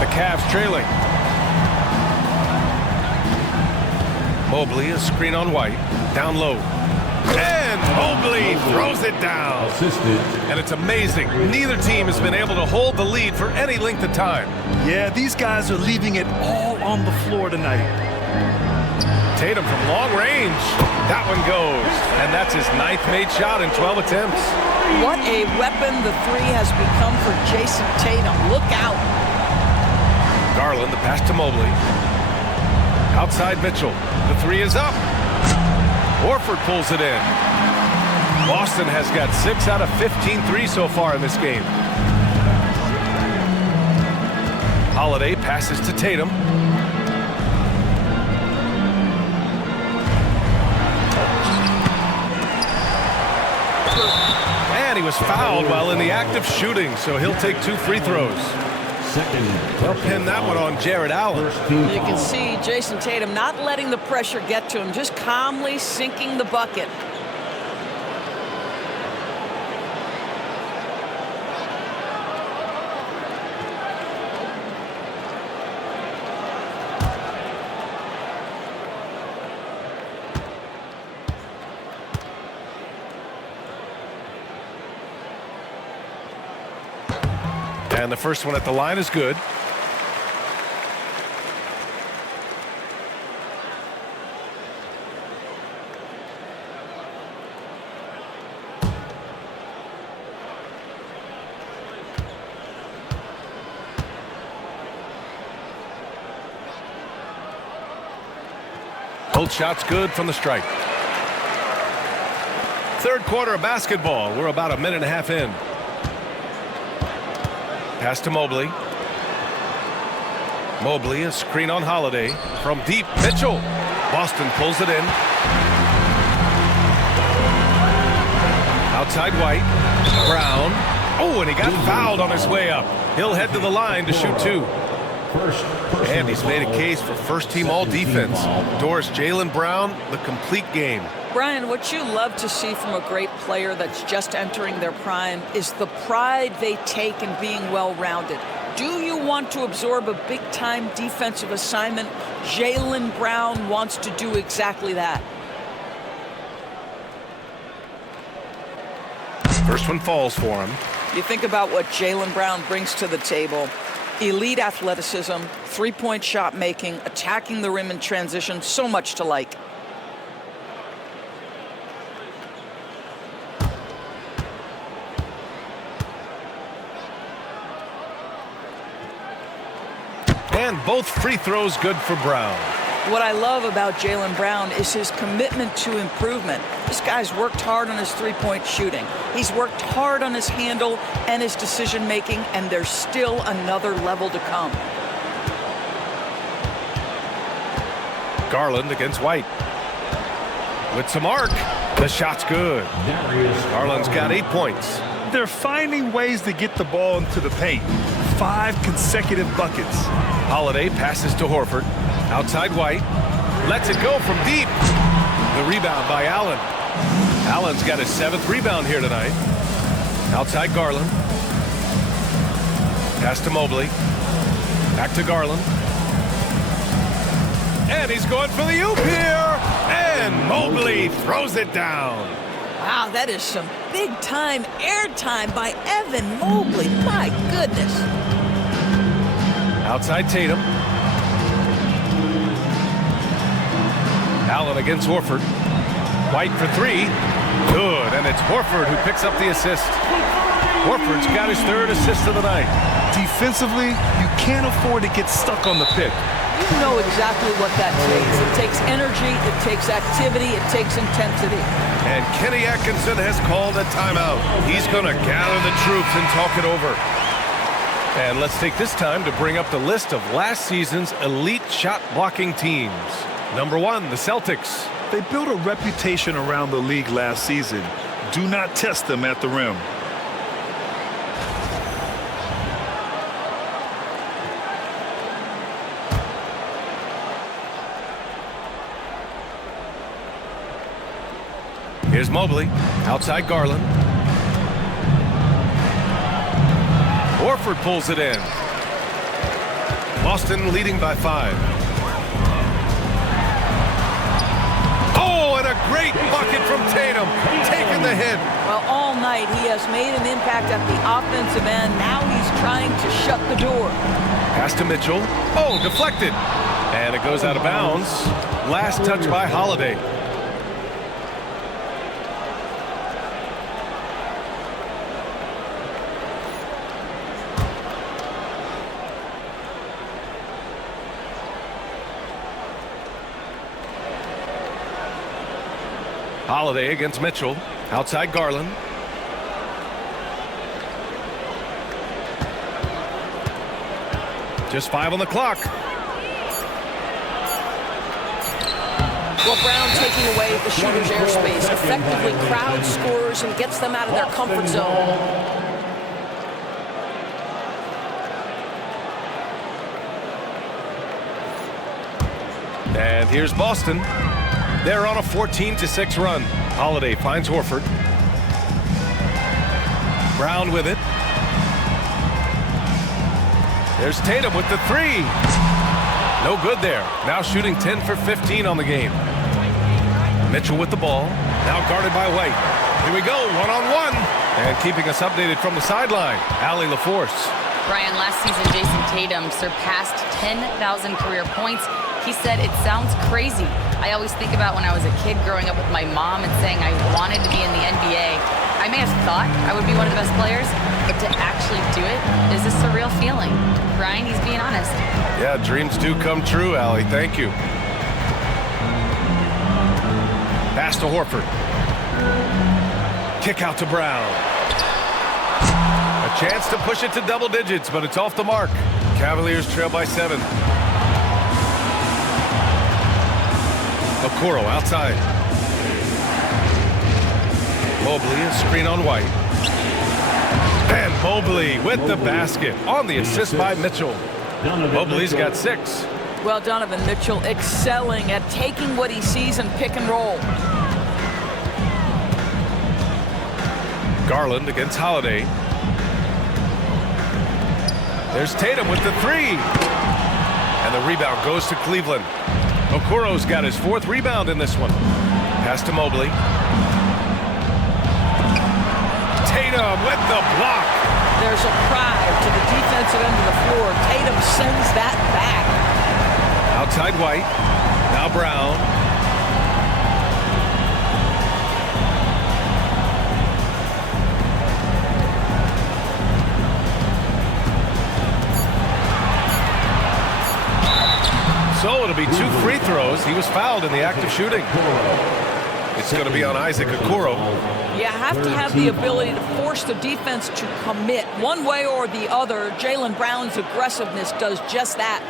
The Cavs trailing. Mobley, a screen on White. Down low. And Mobley throws it down. Assisted. And it's amazing. Neither team has been able to hold the lead for any length of time. Yeah, these guys are leaving it all on the floor tonight. Tatum from long range. That one goes. And that's his 9th made shot in 12 attempts. What a weapon the 3 has become for Jason Tatum. Look out. Garland, the pass to Mobley. Outside Mitchell. The 3 is up. Horford pulls it in. Boston has got 6 out of 15 threes so far in this game. Holiday passes to Tatum. And he was fouled while in the act of shooting, so he'll take 2 free throws. They'll pin that one on Jared Allen. You can see Jason Tatum not letting the pressure get to him, just calmly sinking the bucket. And the first one at the line is good. Both shots good from the stripe. Third quarter of basketball. We're about a minute and a half in. Pass to Mobley. Mobley, a screen on Holiday. From deep, Mitchell. Boston pulls it in. Outside White. Brown. Oh, and he got fouled on his way up. He'll head to the line to shoot 2. And he's made a case for first-team all-defense. Doris Jaylen Brown, the complete game. Brian, what you love to see from a great player that's just entering their prime is the pride they take in being well-rounded. Do you want to absorb a big-time defensive assignment? Jaylen Brown wants to do exactly that. First one falls for him. You think about what Jaylen Brown brings to the table. Elite athleticism, three-point shot making, attacking the rim in transition, so much to like. And both free throws good for Brown. What I love about Jaylen Brown is his commitment to improvement. This guy's worked hard on his three-point shooting. He's worked hard on his handle and his decision-making, and there's still another level to come. Garland against White. With some arc. The shot's good. Garland's got 8 points. They're finding ways to get the ball into the paint. 5 consecutive buckets. Holiday passes to Horford. Outside White. Lets it go from deep. The rebound by Allen. Allen's got his 7th rebound here tonight. Outside Garland. Pass to Mobley. Back to Garland. And he's going for the oop here. And Mobley throws it down. Wow, that is some big-time airtime by Evan Mobley. My goodness. Outside Tatum. Allen against Horford. White for 3. Good, and it's Horford who picks up the assist. Horford's got his 3rd assist of the night. Defensively, you can't afford to get stuck on the pick. You know exactly what that takes. It takes energy, it takes activity, it takes intensity. And Kenny Atkinson has called a timeout. He's going to gather the troops and talk it over. And let's take this time to bring up the list of last season's elite shot-blocking teams. Number 1, the Celtics. They built a reputation around the league last season. Do not test them at the rim. Here's Mobley, outside Garland. Horford pulls it in. Boston leading by 5. Oh, and a great bucket from Tatum, taking the hit. Well, all night he has made an impact at the offensive end. Now he's trying to shut the door. Pass to Mitchell. Oh, deflected. And it goes out of bounds. Last touch by Holiday. Holiday against Mitchell. Outside Garland. Just 5 on the clock. Well, Brown taking away the shooter's airspace effectively crowds scorers and gets them out of their comfort zone. And here's Boston. They're on a 14-6 run. Holiday finds Horford. Brown with it. There's Tatum with the 3. No good there. Now shooting 10 for 15 on the game. Mitchell with the ball. Now guarded by White. Here we go, one-on-one. And keeping us updated from the sideline, Allie LaForce. Brian, last season, Jason Tatum surpassed 10,000 career points. He said, "It sounds crazy. I always think about when I was a kid growing up with my mom and saying I wanted to be in the NBA. I may have thought I would be one of the best players, but to actually do it is a surreal feeling." Brian, he's being honest. Yeah, dreams do come true, Allie. Thank you. Pass to Horford. Kick out to Brown. A chance to push it to double digits, but it's off the mark. Cavaliers trail by 7. Okoro outside. Mobley, a screen on White. And Mobley with the basket on the assist by Mitchell. Mobley's got 6. Well, Donovan Mitchell excelling at taking what he sees in pick and roll. Garland against Holiday. There's Tatum with the 3. And the rebound goes to Cleveland. Okoro's got his 4th rebound in this one. Pass to Mobley. Tatum with the block. There's a drive to the defensive end of the floor. Tatum sends that back. Outside White. Now Brown. So it'll be 2 free throws. He was fouled in the act of shooting. It's going to be on Isaac Okoro. You have to have the ability to force the defense to commit one way or the other. Jaylen Brown's aggressiveness does just that.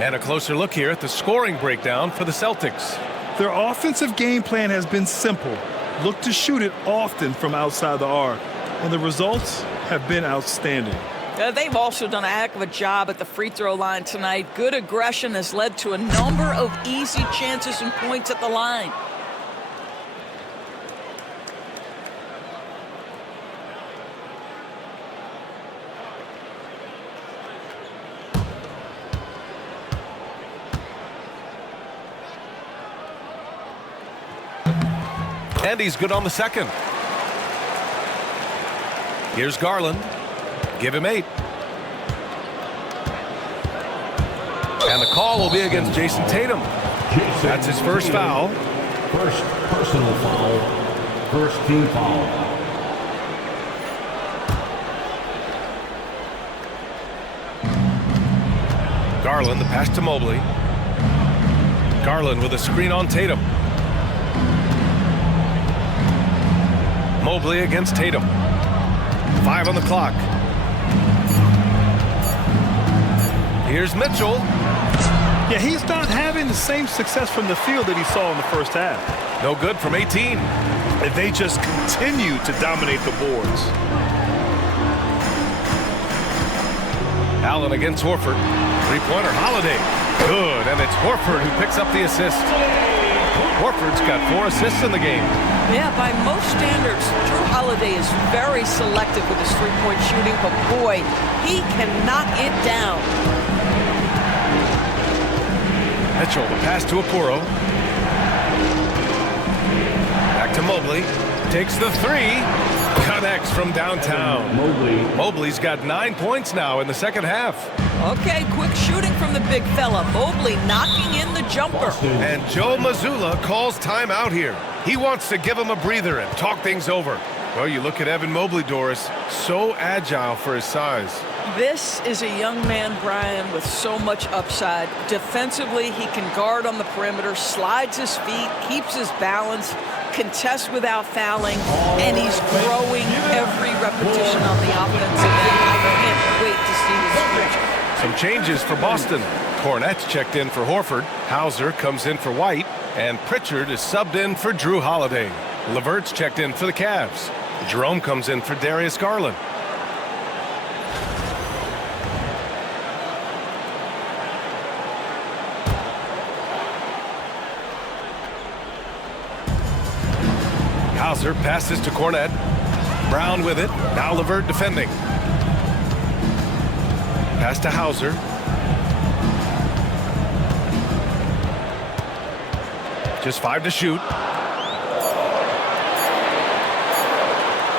And a closer look here at the scoring breakdown for the Celtics. Their offensive game plan has been simple. Look to shoot it often from outside the arc. And the results have been outstanding. They've also done a heck of a job at the free throw line tonight. Good aggression has led to a number of easy chances and points at the line. And he's good on the second. Here's Garland. Give him 8. And the call will be against Jason Tatum. That's his first foul. First personal foul. First team foul. Garland, the pass to Mobley. Garland with a screen on Tatum. Mobley against Tatum. 5 on the clock. Here's Mitchell. Yeah, he's not having the same success from the field that he saw in the first half. No good from 18. And they just continue to dominate the boards. Allen against Horford. 3-pointer, Holiday. Good, and it's Horford who picks up the assist. Horford's got 4 assists in the game. Yeah, by most standards, Drew Holiday is very selective with his three-point shooting, but boy, he can knock it down. Mitchell, the pass to Okoro. Back to Mobley. Takes the 3. Connects from downtown. Mobley's got 9 points now in the second half. Okay, quick shooting from the big fella. Mobley knocking in the jumper. And Joe Mazzulla calls timeout here. He wants to give him a breather and talk things over. Well, you look at Evan Mobley, Doris, so agile for his size. This is a young man, Brian, with so much upside. Defensively, he can guard on the perimeter, slides his feet, keeps his balance, contests without fouling, and he's growing every repetition on the offensive end. I can't wait to see his future. Some changes for Boston. Cornette's checked in for Horford. Hauser comes in for White. And Pritchard is subbed in for Drew Holiday. LeVert's checked in for the Cavs. Jerome comes in for Darius Garland. Hauser passes to Cornette. Brown with it. Now LeVert defending. Pass to Hauser. Just 5 to shoot.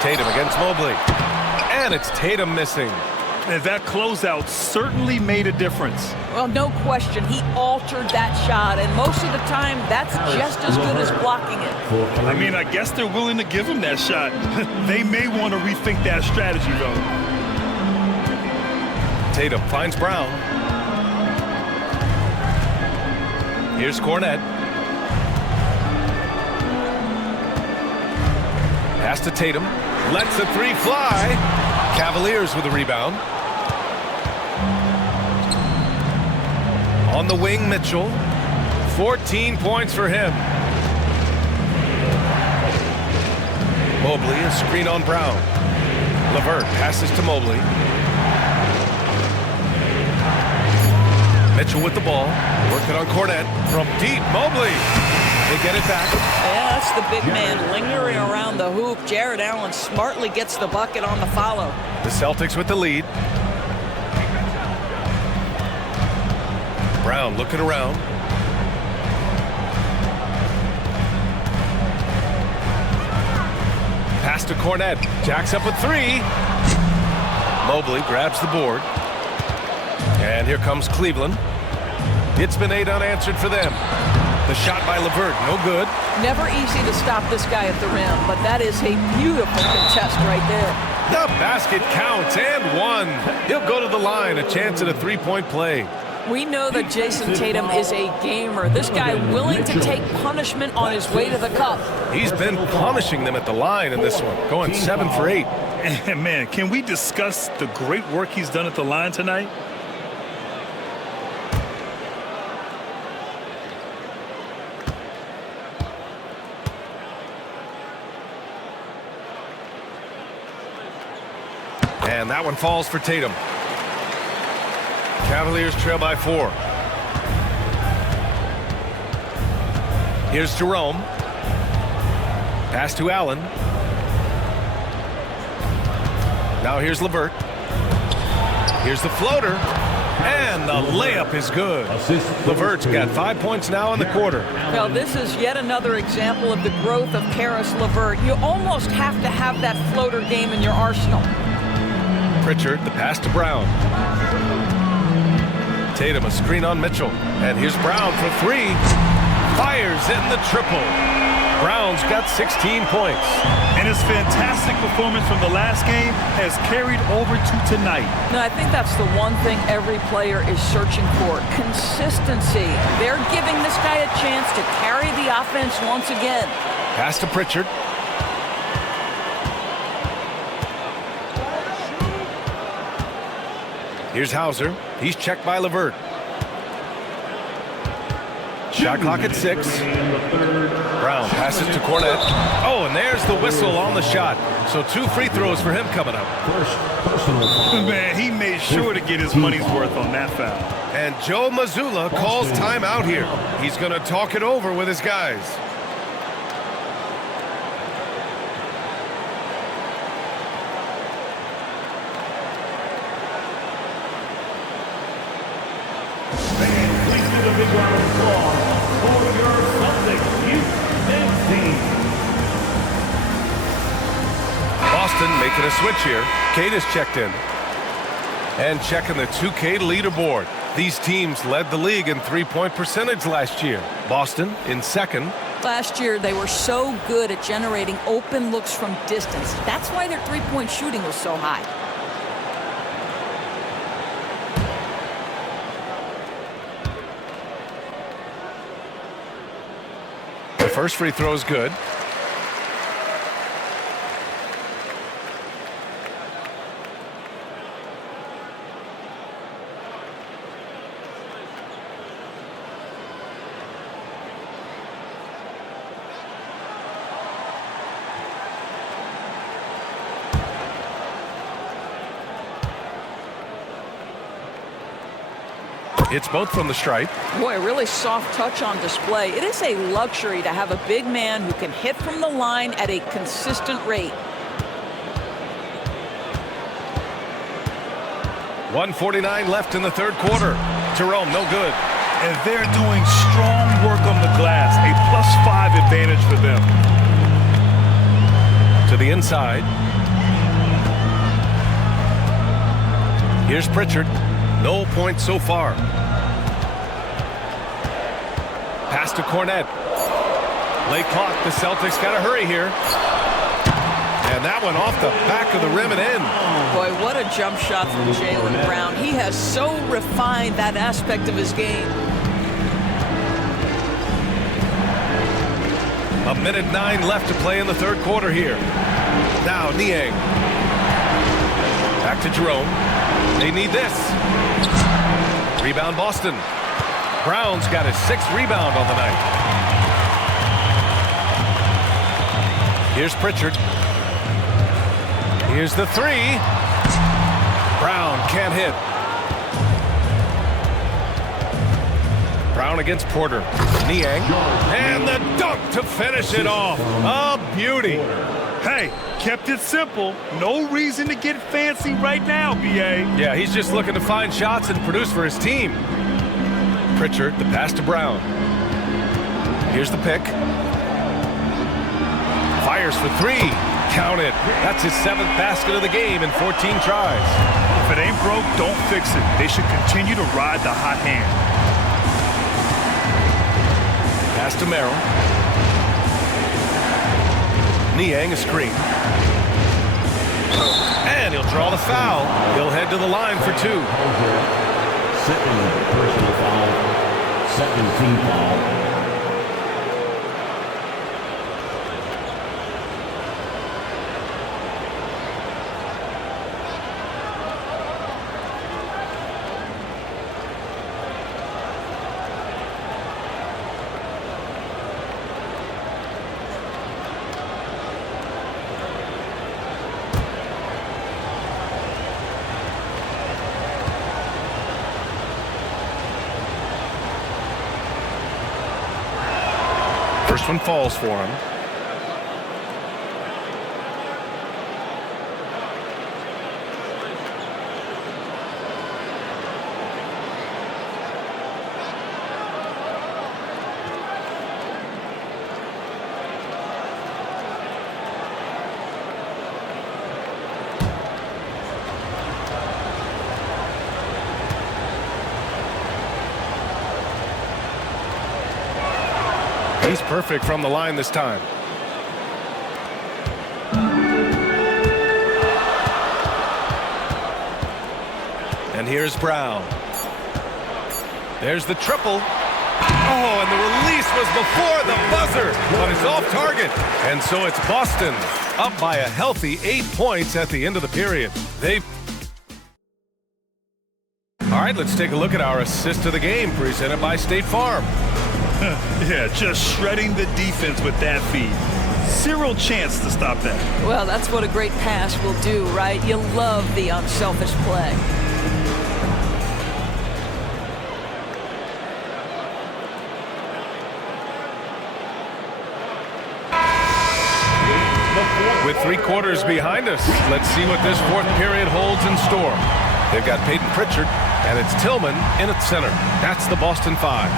Tatum against Mobley. And it's Tatum missing. And that closeout certainly made a difference. Well, no question. He altered that shot, and most of the time, that's just as good as blocking it. I mean, I guess they're willing to give him that shot. They may want to rethink that strategy, though. Tatum finds Brown. Here's Cornette. Pass to Tatum. Lets the 3 fly. Cavaliers with a rebound. On the wing, Mitchell. 14 points for him. Mobley, a screen on Brown. LeVert passes to Mobley. Mitchell with the ball. Working on Cornette. From deep, Mobley. They get it back. Yeah, that's the big man lingering around the hoop. Jared Allen smartly gets the bucket on the follow. The Celtics with the lead. Brown looking around. Pass to Cornette. Jacks up a 3. Mobley grabs the board. And here comes Cleveland. It's been 8 unanswered for them. The shot by LeVert, no good. Never easy to stop this guy at the rim, but that is a beautiful contest right there. The basket counts and 1. He'll go to the line, a chance at a 3-point play. We know that Jason Tatum is a gamer. This guy willing to take punishment on his way to the cup. He's been punishing them at the line in this one, going 7 for 8. And man, can we discuss the great work he's done at the line tonight? And that one falls for Tatum. Cavaliers trail by 4. Here's Jerome. Pass to Allen. Now here's LeVert. Here's the floater. And the layup is good. LeVert's got 5 points now in the quarter. Well, this is yet another example of the growth of Karis LeVert. You almost have to have that floater game in your arsenal. Pritchard, the pass to Brown. Tatum, a screen on Mitchell. And here's Brown for 3. Fires in the triple. Brown's got 16 points. And his fantastic performance from the last game has carried over to tonight. No, I think that's the one thing every player is searching for. Consistency. They're giving this guy a chance to carry the offense once again. Pass to Pritchard. Here's Hauser. He's checked by LeVert. Shot clock at 6. Brown passes to Cornette. Oh, and there's the whistle on the shot. So 2 free throws for him coming up. Man, he made sure to get his money's worth on that foul. And Joe Mazzulla calls timeout here. He's going to talk it over with his guys. A big round of applause for your Celtics youth men's team. Boston making a switch here. Cade is checked in. And checking the 2K leaderboard. These teams led the league in three-point percentage last year. Boston in second. Last year, they were so good at generating open looks from distance. That's why their three-point shooting was so high. The first free throw is good. It's both from the stripe. Boy, a really soft touch on display. It is a luxury to have a big man who can hit from the line at a consistent rate. 1:49 left in the third quarter. Jerome, no good. And they're doing strong work on the glass. A +5 advantage for them. To the inside. Here's Pritchard. No points so far. Pass to Cornette. Late clock. The Celtics got to hurry here. And that one off the back of the rim and in. Boy, what a jump shot from Jaylen Brown. He has so refined that aspect of his game. 1:09 left to play in the third quarter here. Now Niang. Back to Jerome. They need this. Rebound Boston. Brown's got his 6th rebound on the night. Here's Pritchard. Here's the 3. Brown can't hit. Brown against Porter. Niang. And the dunk to finish it off. A beauty. Hey, kept it simple. No reason to get fancy right now, B.A. Yeah, he's just looking to find shots and produce for his team. Pritchard, the pass to Brown. Here's the pick. Fires for 3. Count it. That's his 7th basket of the game in 14 tries. If it ain't broke, don't fix it. They should continue to ride the hot hand. Pass to Merrill. Niang a screen. And he'll draw the foul. He'll head to the line for 2. Second personal foul. Second team foul. First one falls for him. He's perfect from the line this time. And here's Brown. There's the triple. Oh, and the release was before the buzzer, but it's off target. And so it's Boston up by a healthy 8 points at the end of the period. All right, let's take a look at our assist of the game presented by State Farm. Yeah, just shredding the defense with that feed. Zero chance to stop that. Well, that's what a great pass will do, right? You love the unselfish play. With 3 quarters behind us, let's see what this 4th period holds in store. They've got Peyton Pritchard, and it's Tillman in at center. That's the Boston 5.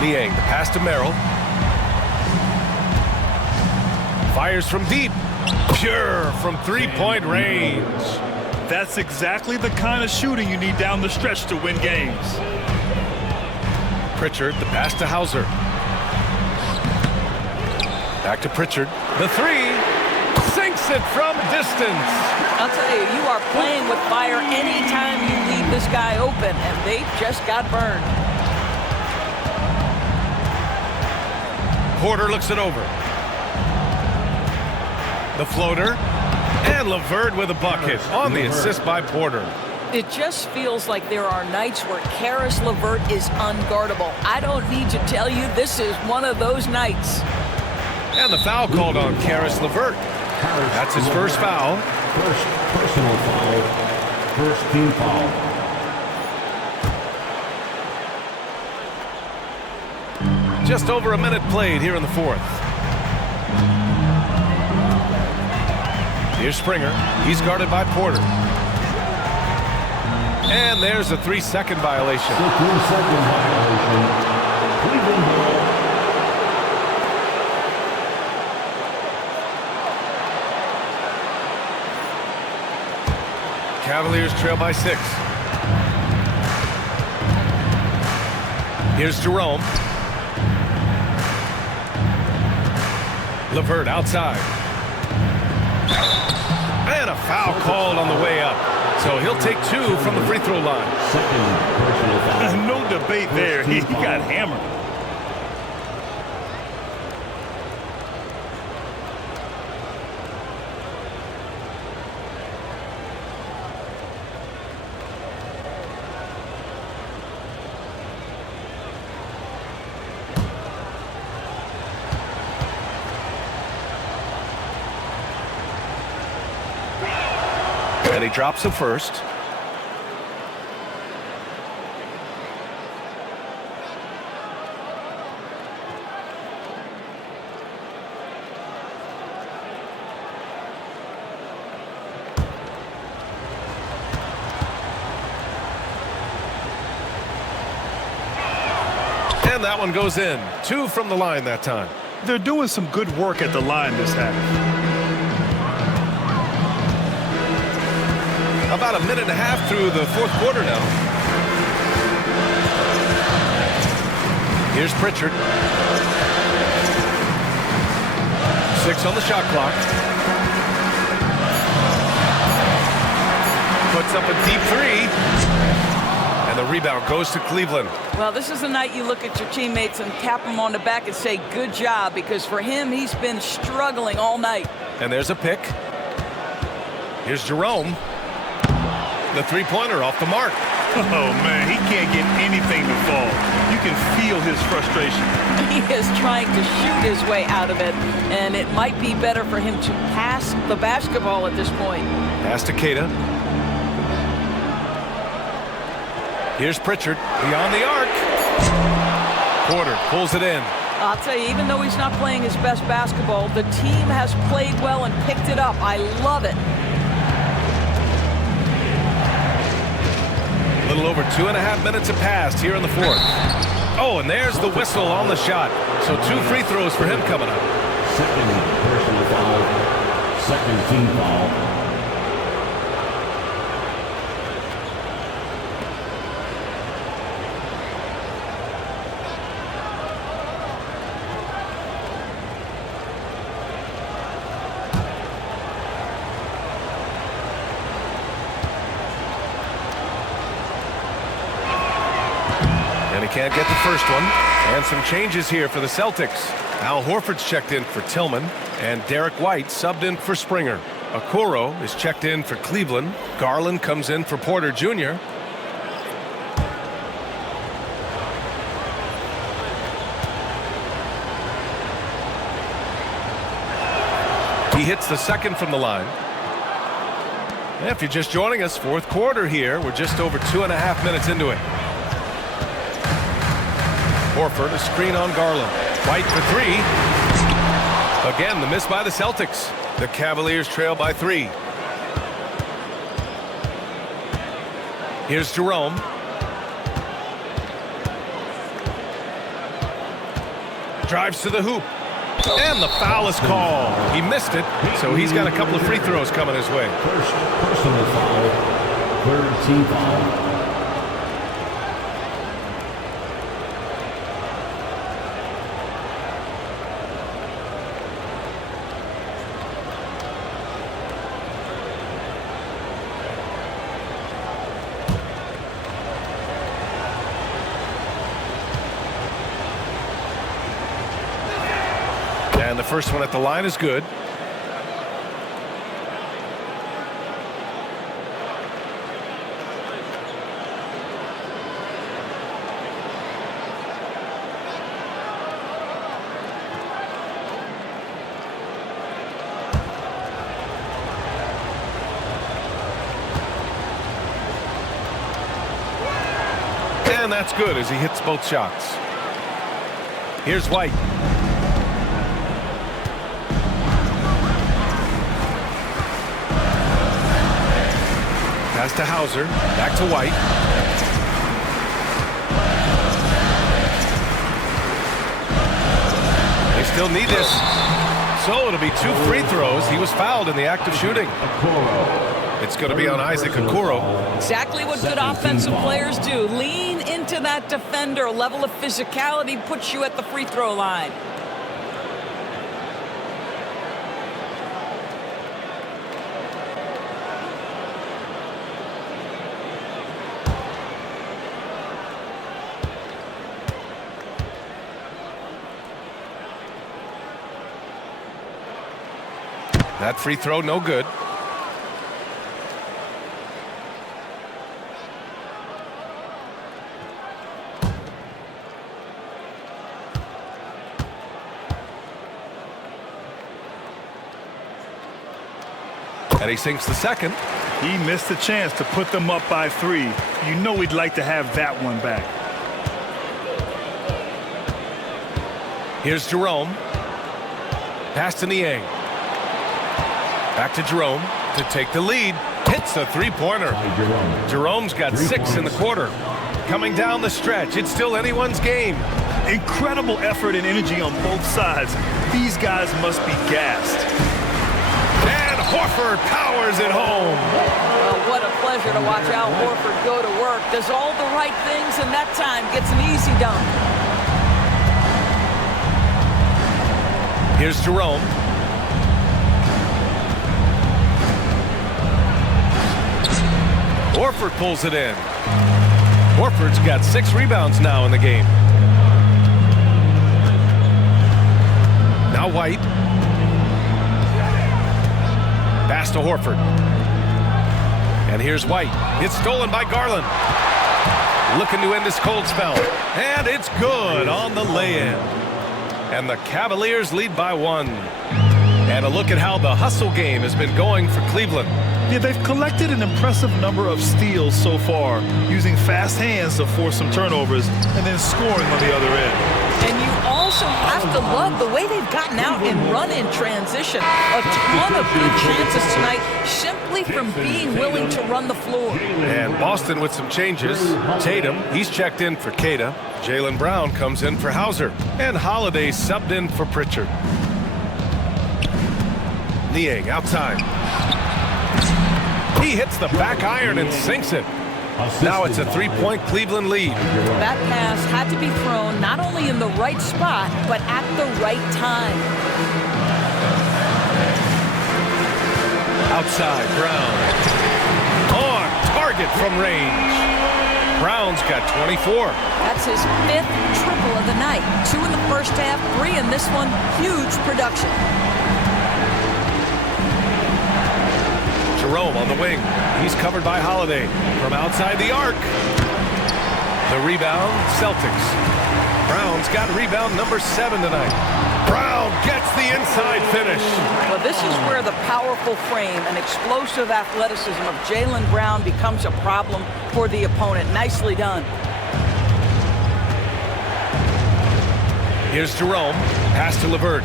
Niang, the pass to Merrill. Fires from deep. Pure from 3-point range. That's exactly the kind of shooting you need down the stretch to win games. Pritchard, the pass to Hauser. Back to Pritchard. The 3. Sinks it from distance. I'll tell you, you are playing with fire anytime you leave this guy open, and they just got burned. Porter looks it over. The floater. And LeVert with a bucket on the assist by Porter. It just feels like there are nights where Caris LeVert is unguardable. I don't need to tell you, this is one of those nights. And the foul called on Caris LeVert. That's his first foul. First personal foul. First team foul. Just over a minute played here in the fourth. Here's Springer. He's guarded by Porter. And there's a 3-second violation. 3-second violation. Cleveland ball. Cavaliers trail by 6. Here's Jerome. LeVert outside. And a foul called on the way up. So he'll take 2 from the free throw line. Second personal foul. No debate there. He got hammered. And he drops the first. And that one goes in. 2 from the line that time. They're doing some good work at the line this half. About a minute and a half through the fourth quarter now. Here's Pritchard. 6 on the shot clock. Puts up a deep 3. And the rebound goes to Cleveland. Well, this is the night you look at your teammates and tap them on the back and say, good job, because for him, he's been struggling all night. And there's a pick. Here's Jerome. The three-pointer off the mark. Oh, man, he can't get anything to fall. You can feel his frustration. He is trying to shoot his way out of it, and it might be better for him to pass the basketball at this point. Pass to Keita. Here's Pritchard, beyond the arc. Porter pulls it in. I'll tell you, even though he's not playing his best basketball, the team has played well and picked it up. I love it. A little over 2.5 minutes have passed here in the fourth. Oh, and there's the whistle on the shot. So 2 free throws for him coming up. Second personal foul. Second team foul. Can't get the first one. And some changes here for the Celtics. Al Horford's checked in for Tillman, and Derek White subbed in for Springer. Okoro is checked in for Cleveland. Garland comes in for Porter Jr. He hits the second from the line. And if you're just joining us, fourth quarter here. We're just over 2.5 minutes into it. Horford, a screen on Garland. White for 3. Again, the miss by the Celtics. The Cavaliers trail by 3. Here's Jerome. Drives to the hoop. And the foul is called. He missed it, so he's got a couple of free throws coming his way. First personal foul. Third team foul. And the first one at the line is good. And that's good as he hits both shots. Here's White. Pass to Hauser. Back to White. They still need this. So it'll be 2 free throws. He was fouled in the act of shooting. It's going to be on Isaac Okoro. Exactly what good offensive players do. Lean into that defender. A level of physicality puts you at the free throw line. That free throw, no good. And he sinks the second. He missed a chance to put them up by 3. You know he'd like to have that one back. Here's Jerome. Pass to Niang. Back to Jerome to take the lead. Hits a three-pointer. Jerome's got 6 in the quarter. Coming down the stretch, it's still anyone's game. Incredible effort and energy on both sides. These guys must be gassed. And Horford powers it home. Well, what a pleasure to watch Al Horford go to work. Does all the right things, and that time gets an easy dunk. Here's Jerome. Horford pulls it in. Horford's got 6 rebounds now in the game. Now White. Pass to Horford. And here's White. It's stolen by Garland. Looking to end this cold spell. And it's good on the lay-in. And the Cavaliers lead by 1. And a look at how the hustle game has been going for Cleveland. Yeah, they've collected an impressive number of steals so far, using fast hands to force some turnovers and then scoring on the other end. And you also have to love the way they've gotten out and run in transition. A ton of good chances tonight simply from being willing to run the floor. And Boston with some changes. Tatum, he's checked in for Queta. Jaylen Brown comes in for Hauser. And Holiday subbed in for Pritchard. Niang outside. He hits the back iron and sinks it. Now it's a 3-point Cleveland lead. That pass had to be thrown not only in the right spot, but at the right time. Outside, Brown. On target from range. Brown's got 24. That's his 5th triple of the night. 2 in the first half, 3 in this one. Huge production. Jerome on the wing. He's covered by Holiday. From outside the arc. The rebound, Celtics. Brown's got rebound number 7 tonight. Brown gets the inside finish. Well, this is where the powerful frame and explosive athleticism of Jaylen Brown becomes a problem for the opponent. Nicely done. Here's Jerome. Pass to LeVert.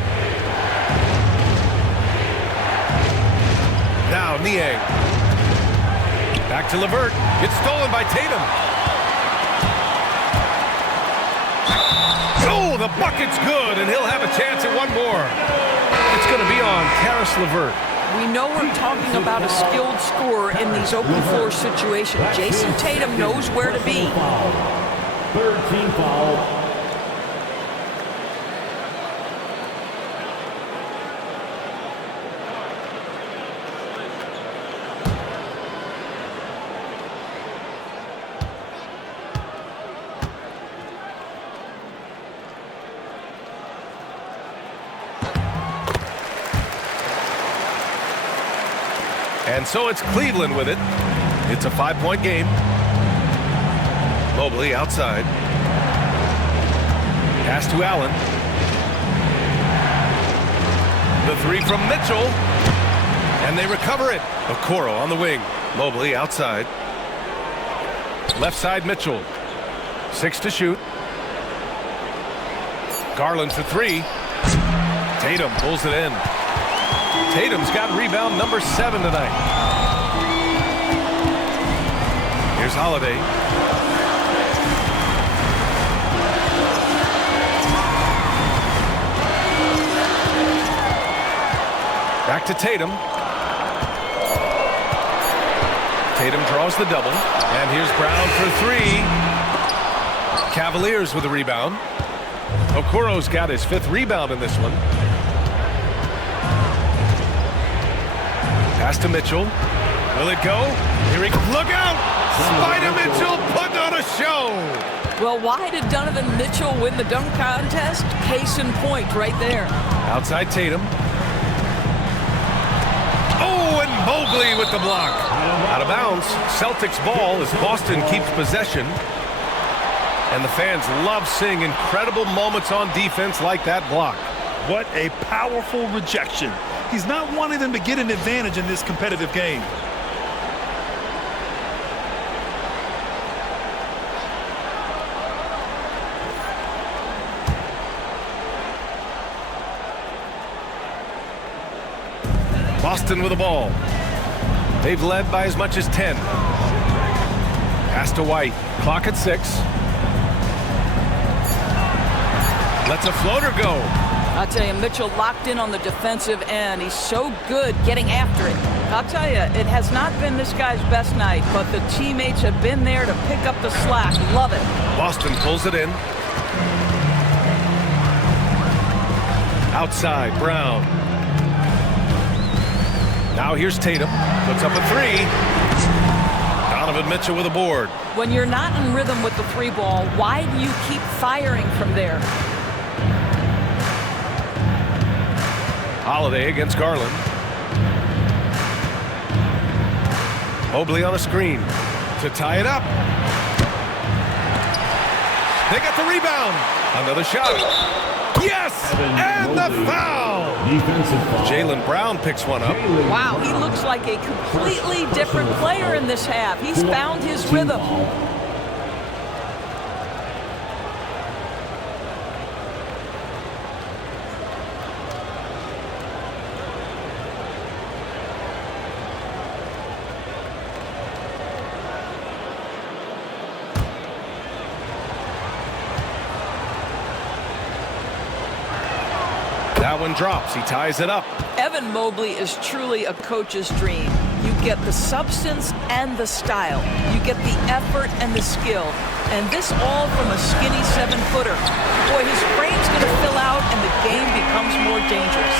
Now Niang. Back to LeVert. It's stolen by Tatum. Oh, the bucket's good, and he'll have a chance at one more. It's going to be on Karis LeVert. We know we're talking about a skilled scorer in these open floor situations. Jason Tatum knows where to be. 3rd team foul. And so it's Cleveland with it. It's a 5-point game. Mobley outside. Pass to Allen. The 3 from Mitchell. And they recover it. Okoro on the wing. Mobley outside. Left side Mitchell. 6 to shoot. Garland for three. Tatum pulls it in. Tatum's got rebound number 7 tonight. Here's Holiday. Back to Tatum. Tatum draws the double. And here's Brown for three. Cavaliers with a rebound. Okoro's got his 5th rebound in this one. Pass to Mitchell. Will it go? Here he goes. Look out! Spider Mitchell putting on a show. Well, why did Donovan Mitchell win the dunk contest? Case in point right there. Outside Tatum. Oh, and Mobley with the block. Out of bounds. Celtics ball as Boston keeps possession. And the fans love seeing incredible moments on defense like that block. What a powerful rejection. He's not wanting them to get an advantage in this competitive game. Boston with the ball. They've led by as much as 10. Pass to White. Clock at 6. Lets a floater go. I'll tell you, Mitchell locked in on the defensive end. He's so good getting after it. I'll tell you, it has not been this guy's best night, but the teammates have been there to pick up the slack. Love it. Boston pulls it in. Outside, Brown. Now here's Tatum. Puts up a 3. Donovan Mitchell with a board. When you're not in rhythm with the 3 ball, why do you keep firing from there? Holiday against Garland. Mobley on a screen to tie it up. They got the rebound. Another shot. Yes! And the foul! Jaylen Brown picks one up. Wow, he looks like a completely different player in this half. He's found his rhythm. That one drops. He ties it up. Evan Mobley is truly a coach's dream. You get the substance and the style. You get the effort and the skill. And this all from a skinny 7-footer. Boy, his frame's going to fill out and the game becomes more dangerous.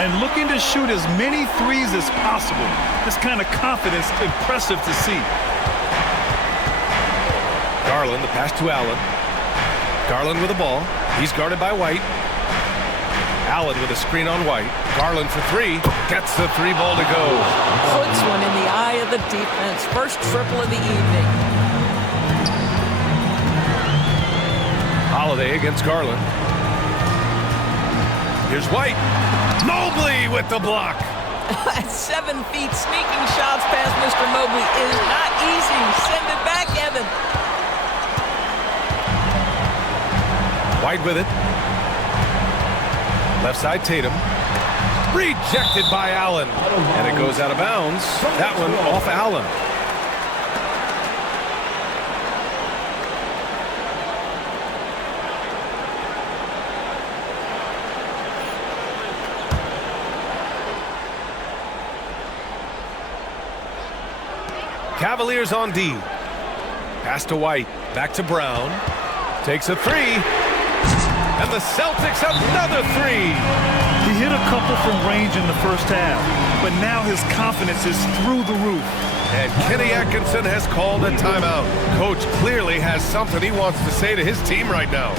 And looking to shoot as many threes as possible. This kind of confidence, impressive to see. Garland, the pass to Allen. Garland with the ball. He's guarded by White. Allen with a screen on White. Garland for 3. Gets the 3 ball to go. Puts one in the eye of the defense. First triple of the evening. Holiday against Garland. Here's White. Mobley with the block. At 7 feet, sneaking shots past Mr. Mobley is not easy. Send it back, Evan. White with it. Left side, Tatum. Rejected by Allen. And it goes out of bounds. That one off Allen. Cavaliers on D. Pass to White. Back to Brown. Takes a 3. And the Celtics another 3. He hit a couple from range in the first half, but now his confidence is through the roof. And Kenny Atkinson has called a timeout. Coach clearly has something he wants to say to his team right now.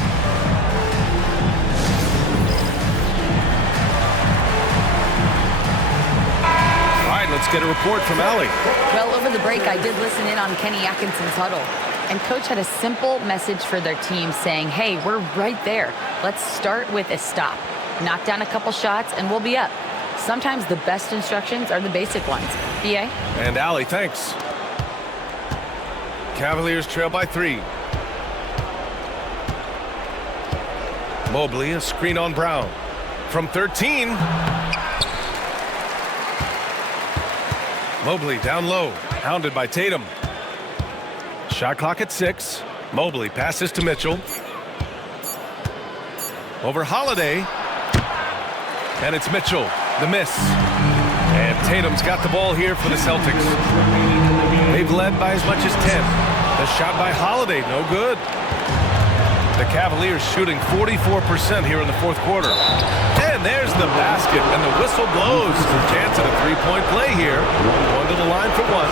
All right, let's get a report from Allie. Well, over the break, I did listen in on Kenny Atkinson's huddle. And Coach had a simple message for their team saying, hey, we're right there. Let's start with a stop. Knock down a couple shots, and we'll be up. Sometimes the best instructions are the basic ones. BA? And Allie, thanks. Cavaliers trail by 3. Mobley, a screen on Brown. From 13. Mobley down low, hounded by Tatum. Shot clock at 6. Mobley passes to Mitchell. Over Holiday. And it's Mitchell, the miss. And Tatum's got the ball here for the Celtics. They've led by as much as 10. The shot by Holiday, no good. The Cavaliers shooting 44% here in the fourth quarter. And there's the basket, and the whistle blows. Chance at a three-point play here. Going to the line for one.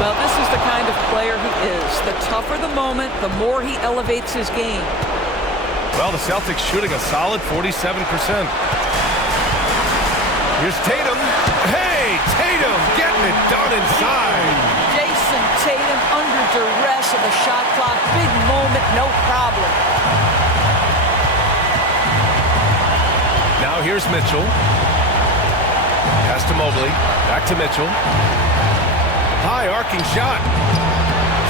Well, this is the kind of player he is. The tougher the moment, the more he elevates his game. Well, the Celtics shooting a solid 47%. Here's Tatum. Hey, Tatum getting it done inside. Jason Tatum under duress of the shot clock. Big moment, no problem. Now here's Mitchell. Pass to Mobley. Back to Mitchell. High arcing shot.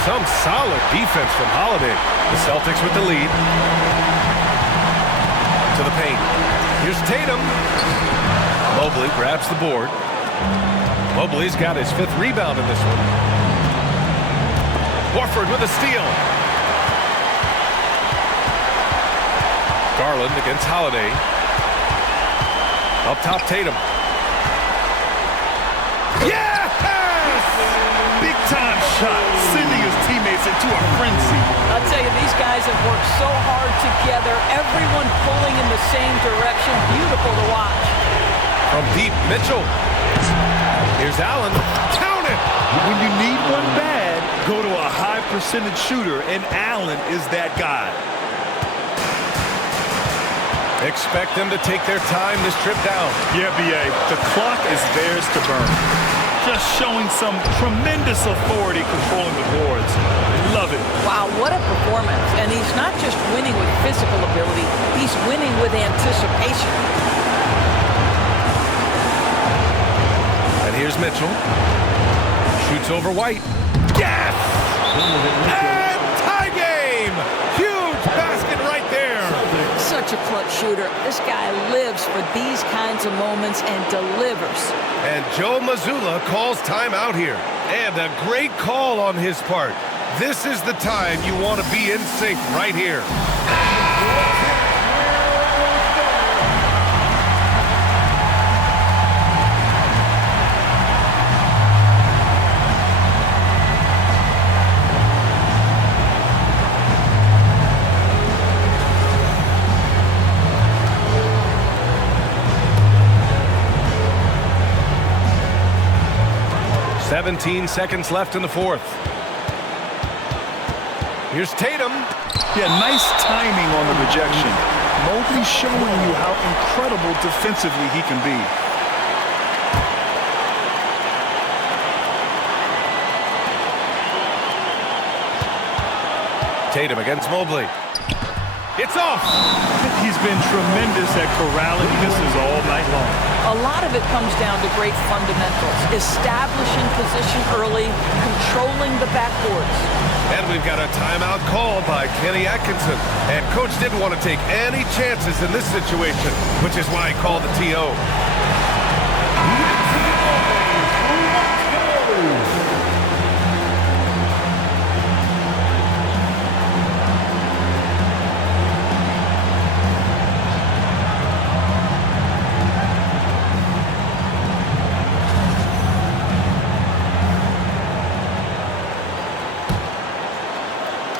Some solid defense from Holiday. The Celtics with the lead. To the paint. Here's Tatum. Mobley grabs the board. Mobley's got his 5th rebound in this one. Horford with a steal. Garland against Holiday. Up top, Tatum. Yes! Big-time shot, sending his teammates into a frenzy. I'll tell you, these guys have worked so hard together. Everyone pulling in the same direction. Beautiful to watch. From deep, Mitchell. Here's Allen. Count it! When you need one bad, go to a high-percentage shooter, and Allen is that guy. Expect them to take their time this trip down. Yeah, B.A., the clock is theirs to burn. Just showing some tremendous authority controlling the boards. Love it. Wow, what a performance. And he's not just winning with physical ability, he's winning with anticipation. And here's Mitchell. Shoots over White. Yes! And tie game! Huge basket right there. Such a clutch shooter. This guy lives for these kinds of moments and delivers. And Joe Mazzulla calls timeout here. And a great call on his part. This is the time you want to be in sync right here. "17 seconds left in the fourth. Here's Tatum. Yeah, nice timing on the rejection. Mobley showing you how incredible defensively he can be. Tatum against Mobley. It's off. He's been tremendous at corralling misses all night long. A lot of it comes down to great fundamentals. Establishing position early, controlling the backboards. And we've got a timeout called by Kenny Atkinson. And Coach didn't want to take any chances in this situation, which is why he called the TO.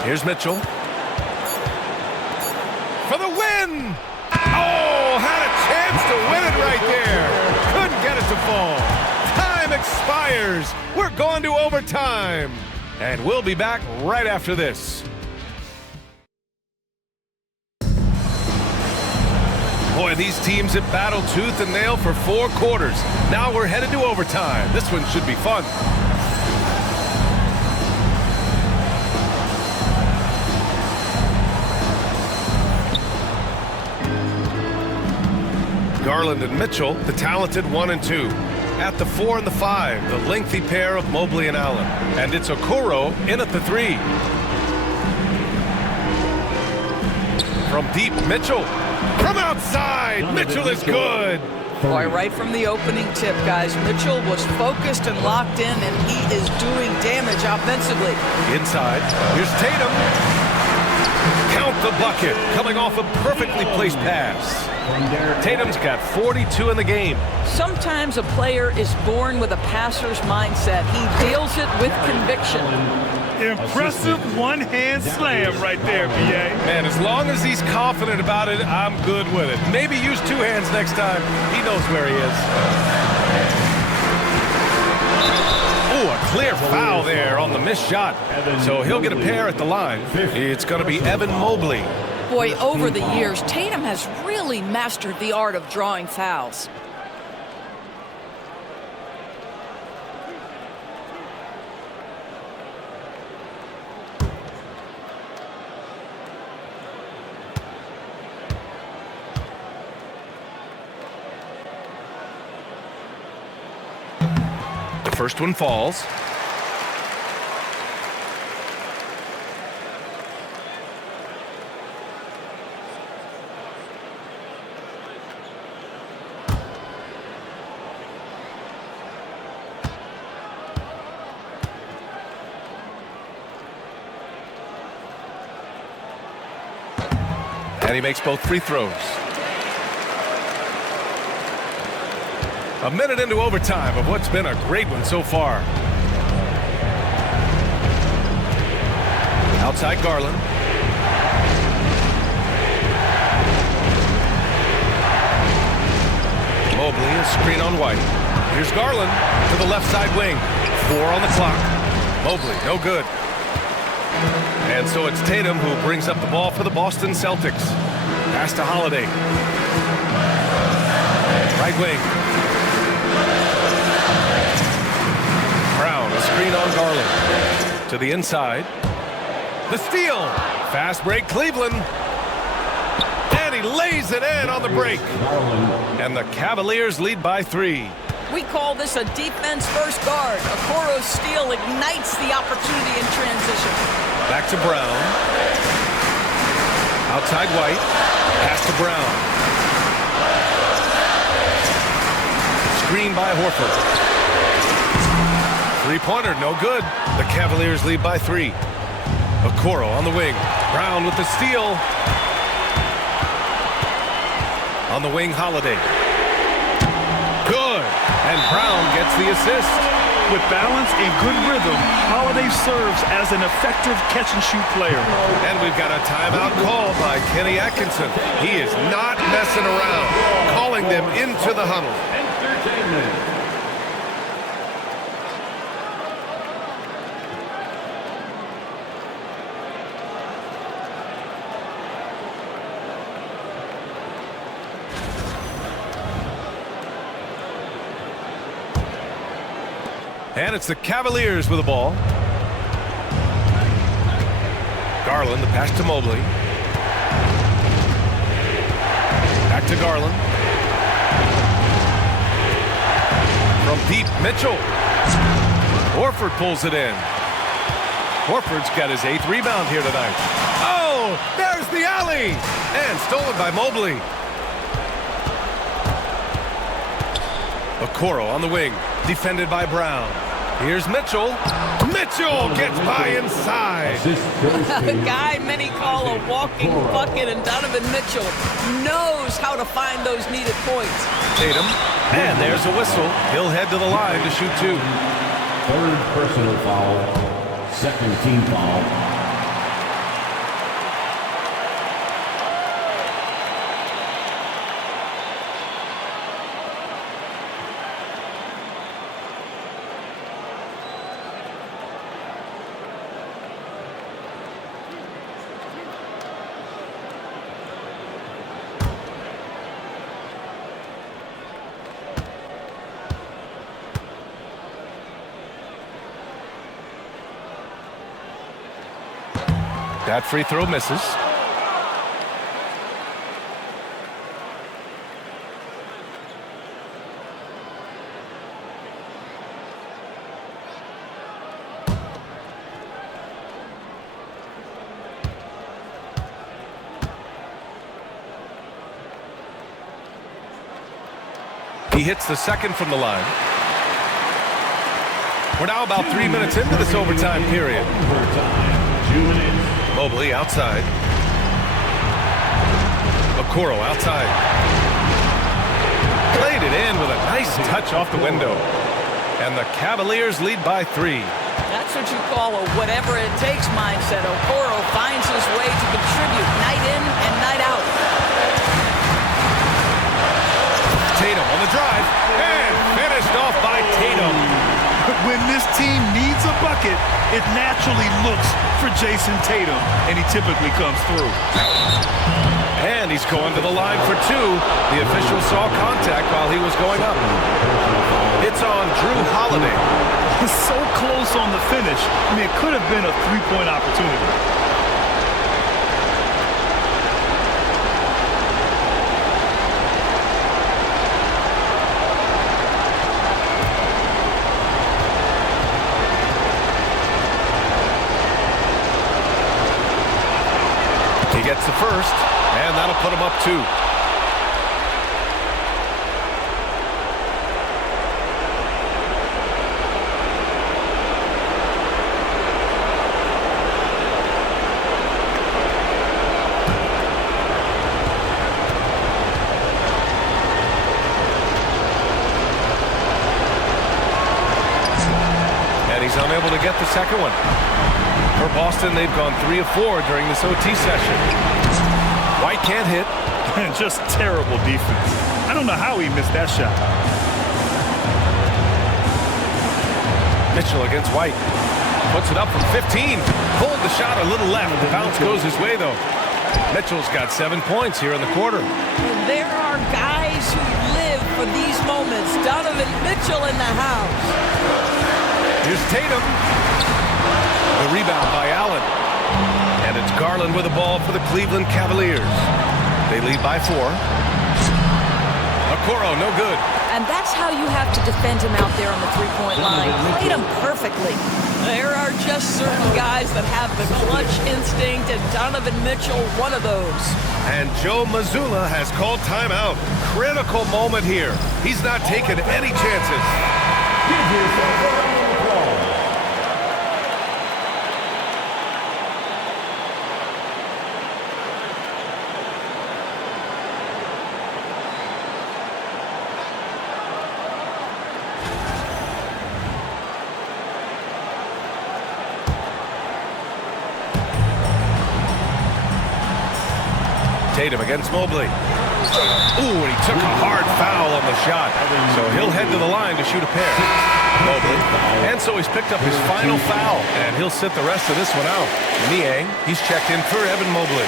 Here's Mitchell. For the win! Oh, had a chance to win it right there. Couldn't get it to fall. Time expires. We're going to overtime. And we'll be back right after this. Boy, these teams have battled tooth and nail for 4 quarters. Now we're headed to overtime. This one should be fun. Garland and Mitchell, the talented 1 and 2. At the 4 and the 5, the lengthy pair of Mobley and Allen. And it's Okoro in at the 3. From deep, Mitchell. From outside, Mitchell is good. Boy, right from the opening tip, guys, Mitchell was focused and locked in, and he is doing damage offensively. Inside, here's Tatum. Count the bucket, coming off a perfectly placed pass. Tatum's got 42 in the game. Sometimes a player is born with a passer's mindset. He deals it with conviction. Impressive one-hand slam right there, B.A. Man, as long as he's confident about it, I'm good with it. Maybe use 2 hands next time. He knows where he is. Ooh, a clear foul there on the missed shot. So he'll get a pair at the line. It's going to be Evan Mobley. Boy, over the years, Tatum has really mastered the art of drawing fouls. The first one falls. And he makes both free throws. A minute into overtime of what's been a great one so far. Outside Garland. Mobley, a screen on White. Here's Garland to the left side wing. 4 on the clock. Mobley, no good. And so it's Tatum who brings up the ball for the Boston Celtics. Pass to Holiday. Right wing. Brown, a screen on Garland. To the inside. The steal. Fast break, Cleveland. And he lays it in on the break. And the Cavaliers lead by 3. We call this a defense-first guard. Okoro's steal ignites the opportunity in transition. Back to Brown. Outside White. Pass to Brown. Screen by Horford. 3-pointer, no good. The Cavaliers lead by 3. Okoro on the wing. Brown with the steal. On the wing, Holiday. Good. And Brown gets the assist. With balance and good rhythm, Holiday serves as an effective catch-and-shoot player. And we've got a timeout called by Kenny Atkinson. He is not messing around, calling them into the huddle. Entertainment. And it's the Cavaliers with the ball. Garland, the pass to Mobley. Back to Garland. From deep, Mitchell. Horford pulls it in. Horford's got his 8th rebound here tonight. Oh, there's the alley! And stolen by Mobley. Okoro on the wing, defended by Brown. Here's Mitchell. Mitchell gets by inside. A guy many call a walking bucket, and Donovan Mitchell knows how to find those needed points. Tatum, and there's a whistle. He'll head to the line to shoot 2. 3rd personal foul. 2nd team foul. That free throw misses. He hits the second from the line. We're now about 3 minutes into this overtime period. Mobley outside. Okoro outside. Played it in with a nice touch off the window. And the Cavaliers lead by 3. That's what you call a whatever it takes mindset. Okoro finds his way to contribute night in and night out. Tatum on the drive, and finished off by Tatum. When this team needs a bucket, it naturally looks for Jason Tatum, and he typically comes through. And he's going to the line for 2. The official saw contact while he was going up. It's on Drew Holiday. It's so close on the finish. I mean, it could have been a three-point opportunity. He gets the first, and that'll put him up 2. And he's unable to get the second one. For Boston, they've gone 3 of 4 during this OT session. White can't hit. Just terrible defense. I don't know how he missed that shot. Mitchell against White. Puts it up from 15. Pulled the shot a little left. The bounce goes his way, though. Mitchell's got 7 points here in the quarter. There are guys who live for these moments. Donovan Mitchell in the house. Here's Tatum. The rebound by Allen. And it's Garland with the ball for the Cleveland Cavaliers. They lead by 4. Okoro, no good. And that's how you have to defend him out there on the three-point line. Played him perfectly. There are just certain guys that have the clutch instinct, and Donovan Mitchell, one of those. And Joe Mazzulla has called timeout. Critical moment here. He's not taking any chances. Give yourself a round of applause. Tatum against Mobley. Ooh, and he took a hard foul on the shot. So he'll head to the line to shoot a pair. Mobley. And so he's picked up his final foul, and he'll sit the rest of this one out. Niang, he's checked in for Evan Mobley.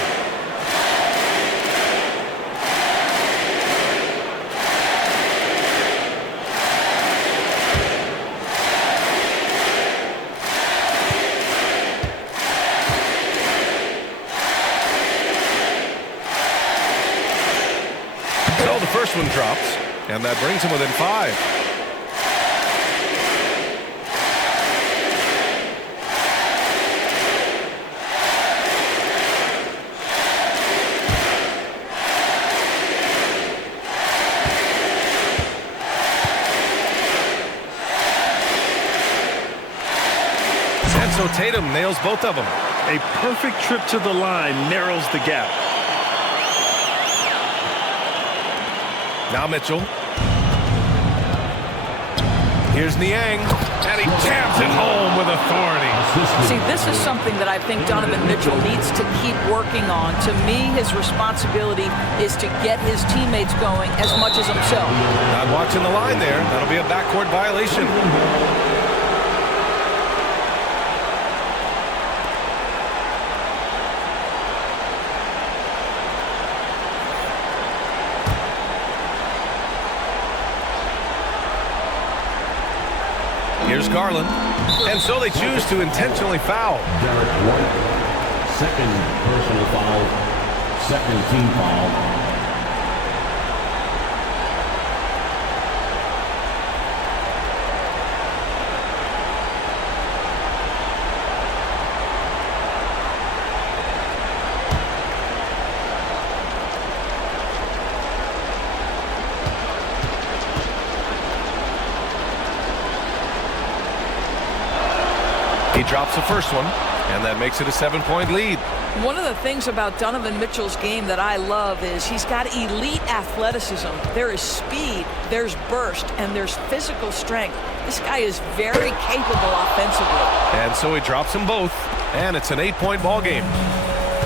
So the first one drops, and that brings him within 5. And so Tatum nails both of them. A perfect trip to the line narrows the gap. Now Mitchell. Here's Niang, and he jams it home with authority. See, this is something that I think Donovan Mitchell needs to keep working on. To me, his responsibility is to get his teammates going as much as himself. Not watching the line there. That'll be a backcourt violation. Here's Garland. And so they choose to intentionally foul. Second personal foul. Second team foul. He drops the first one, and that makes it a 7-point lead. One of the things about Donovan Mitchell's game that I love is he's got elite athleticism. There is speed, there's burst, and there's physical strength. This guy is very capable offensively. And so he drops them both, and it's an 8-point ball game.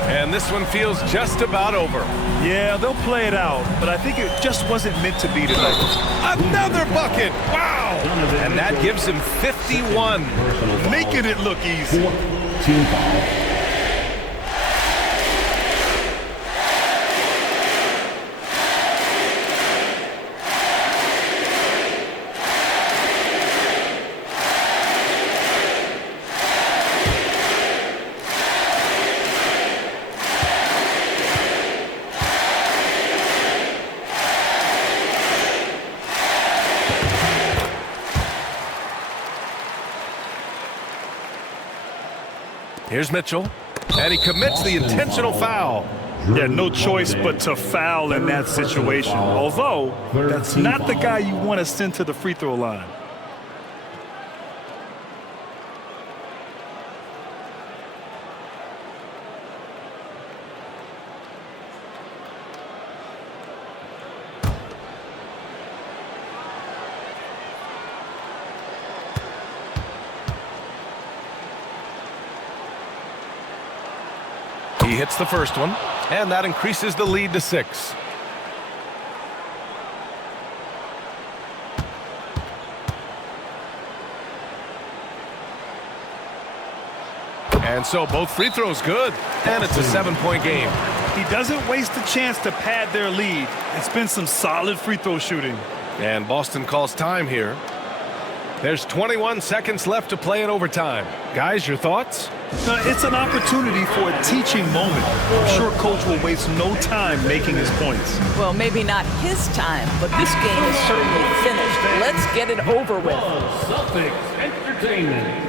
And this one feels just about over. Yeah, they'll play it out, but I think it just wasn't meant to be tonight. Another bucket! Wow! And that gives him 51. Making it look easy. Team foul. Here's Mitchell, and he commits the intentional foul. Yeah, no choice but to foul in that situation. Although, that's not the guy you want to send to the free throw line. He hits the first one, and that increases the lead to 6. And so both free throws good, and it's a 7-point game. He doesn't waste a chance to pad their lead. It's been some solid free throw shooting. And Boston calls time here. There's 21 seconds left to play in overtime. Guys, your thoughts? It's an opportunity for a teaching moment. I'm sure Coach will waste no time making his points. Well, maybe not his time, but this game is certainly finished. Let's get it over with. Celtics Entertainment.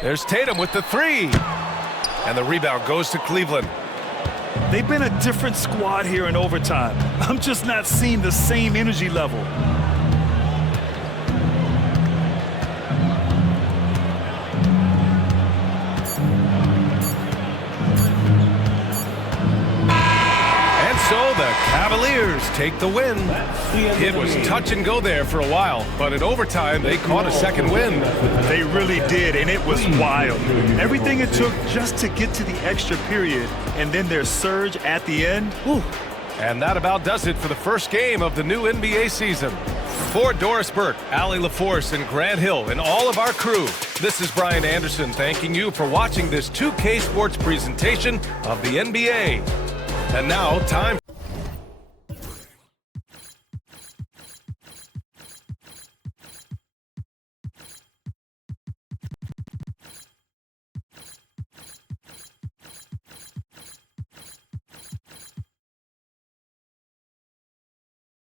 There's Tatum with the 3. And the rebound goes to Cleveland. They've been a different squad here in overtime. I'm just not seeing the same energy level. And so the Cavaliers take the win. It was touch and go there for a while, but in overtime they caught a second win. They really did, and it was wild. Everything it took just to get to the extra period, and then their surge at the end. Whew. And that about does it for the first game of the new NBA season. For Doris Burke, Allie LaForce, and Grant Hill, and all of our crew, this is Brian Anderson thanking you for watching this 2K Sports presentation of the NBA. And now, time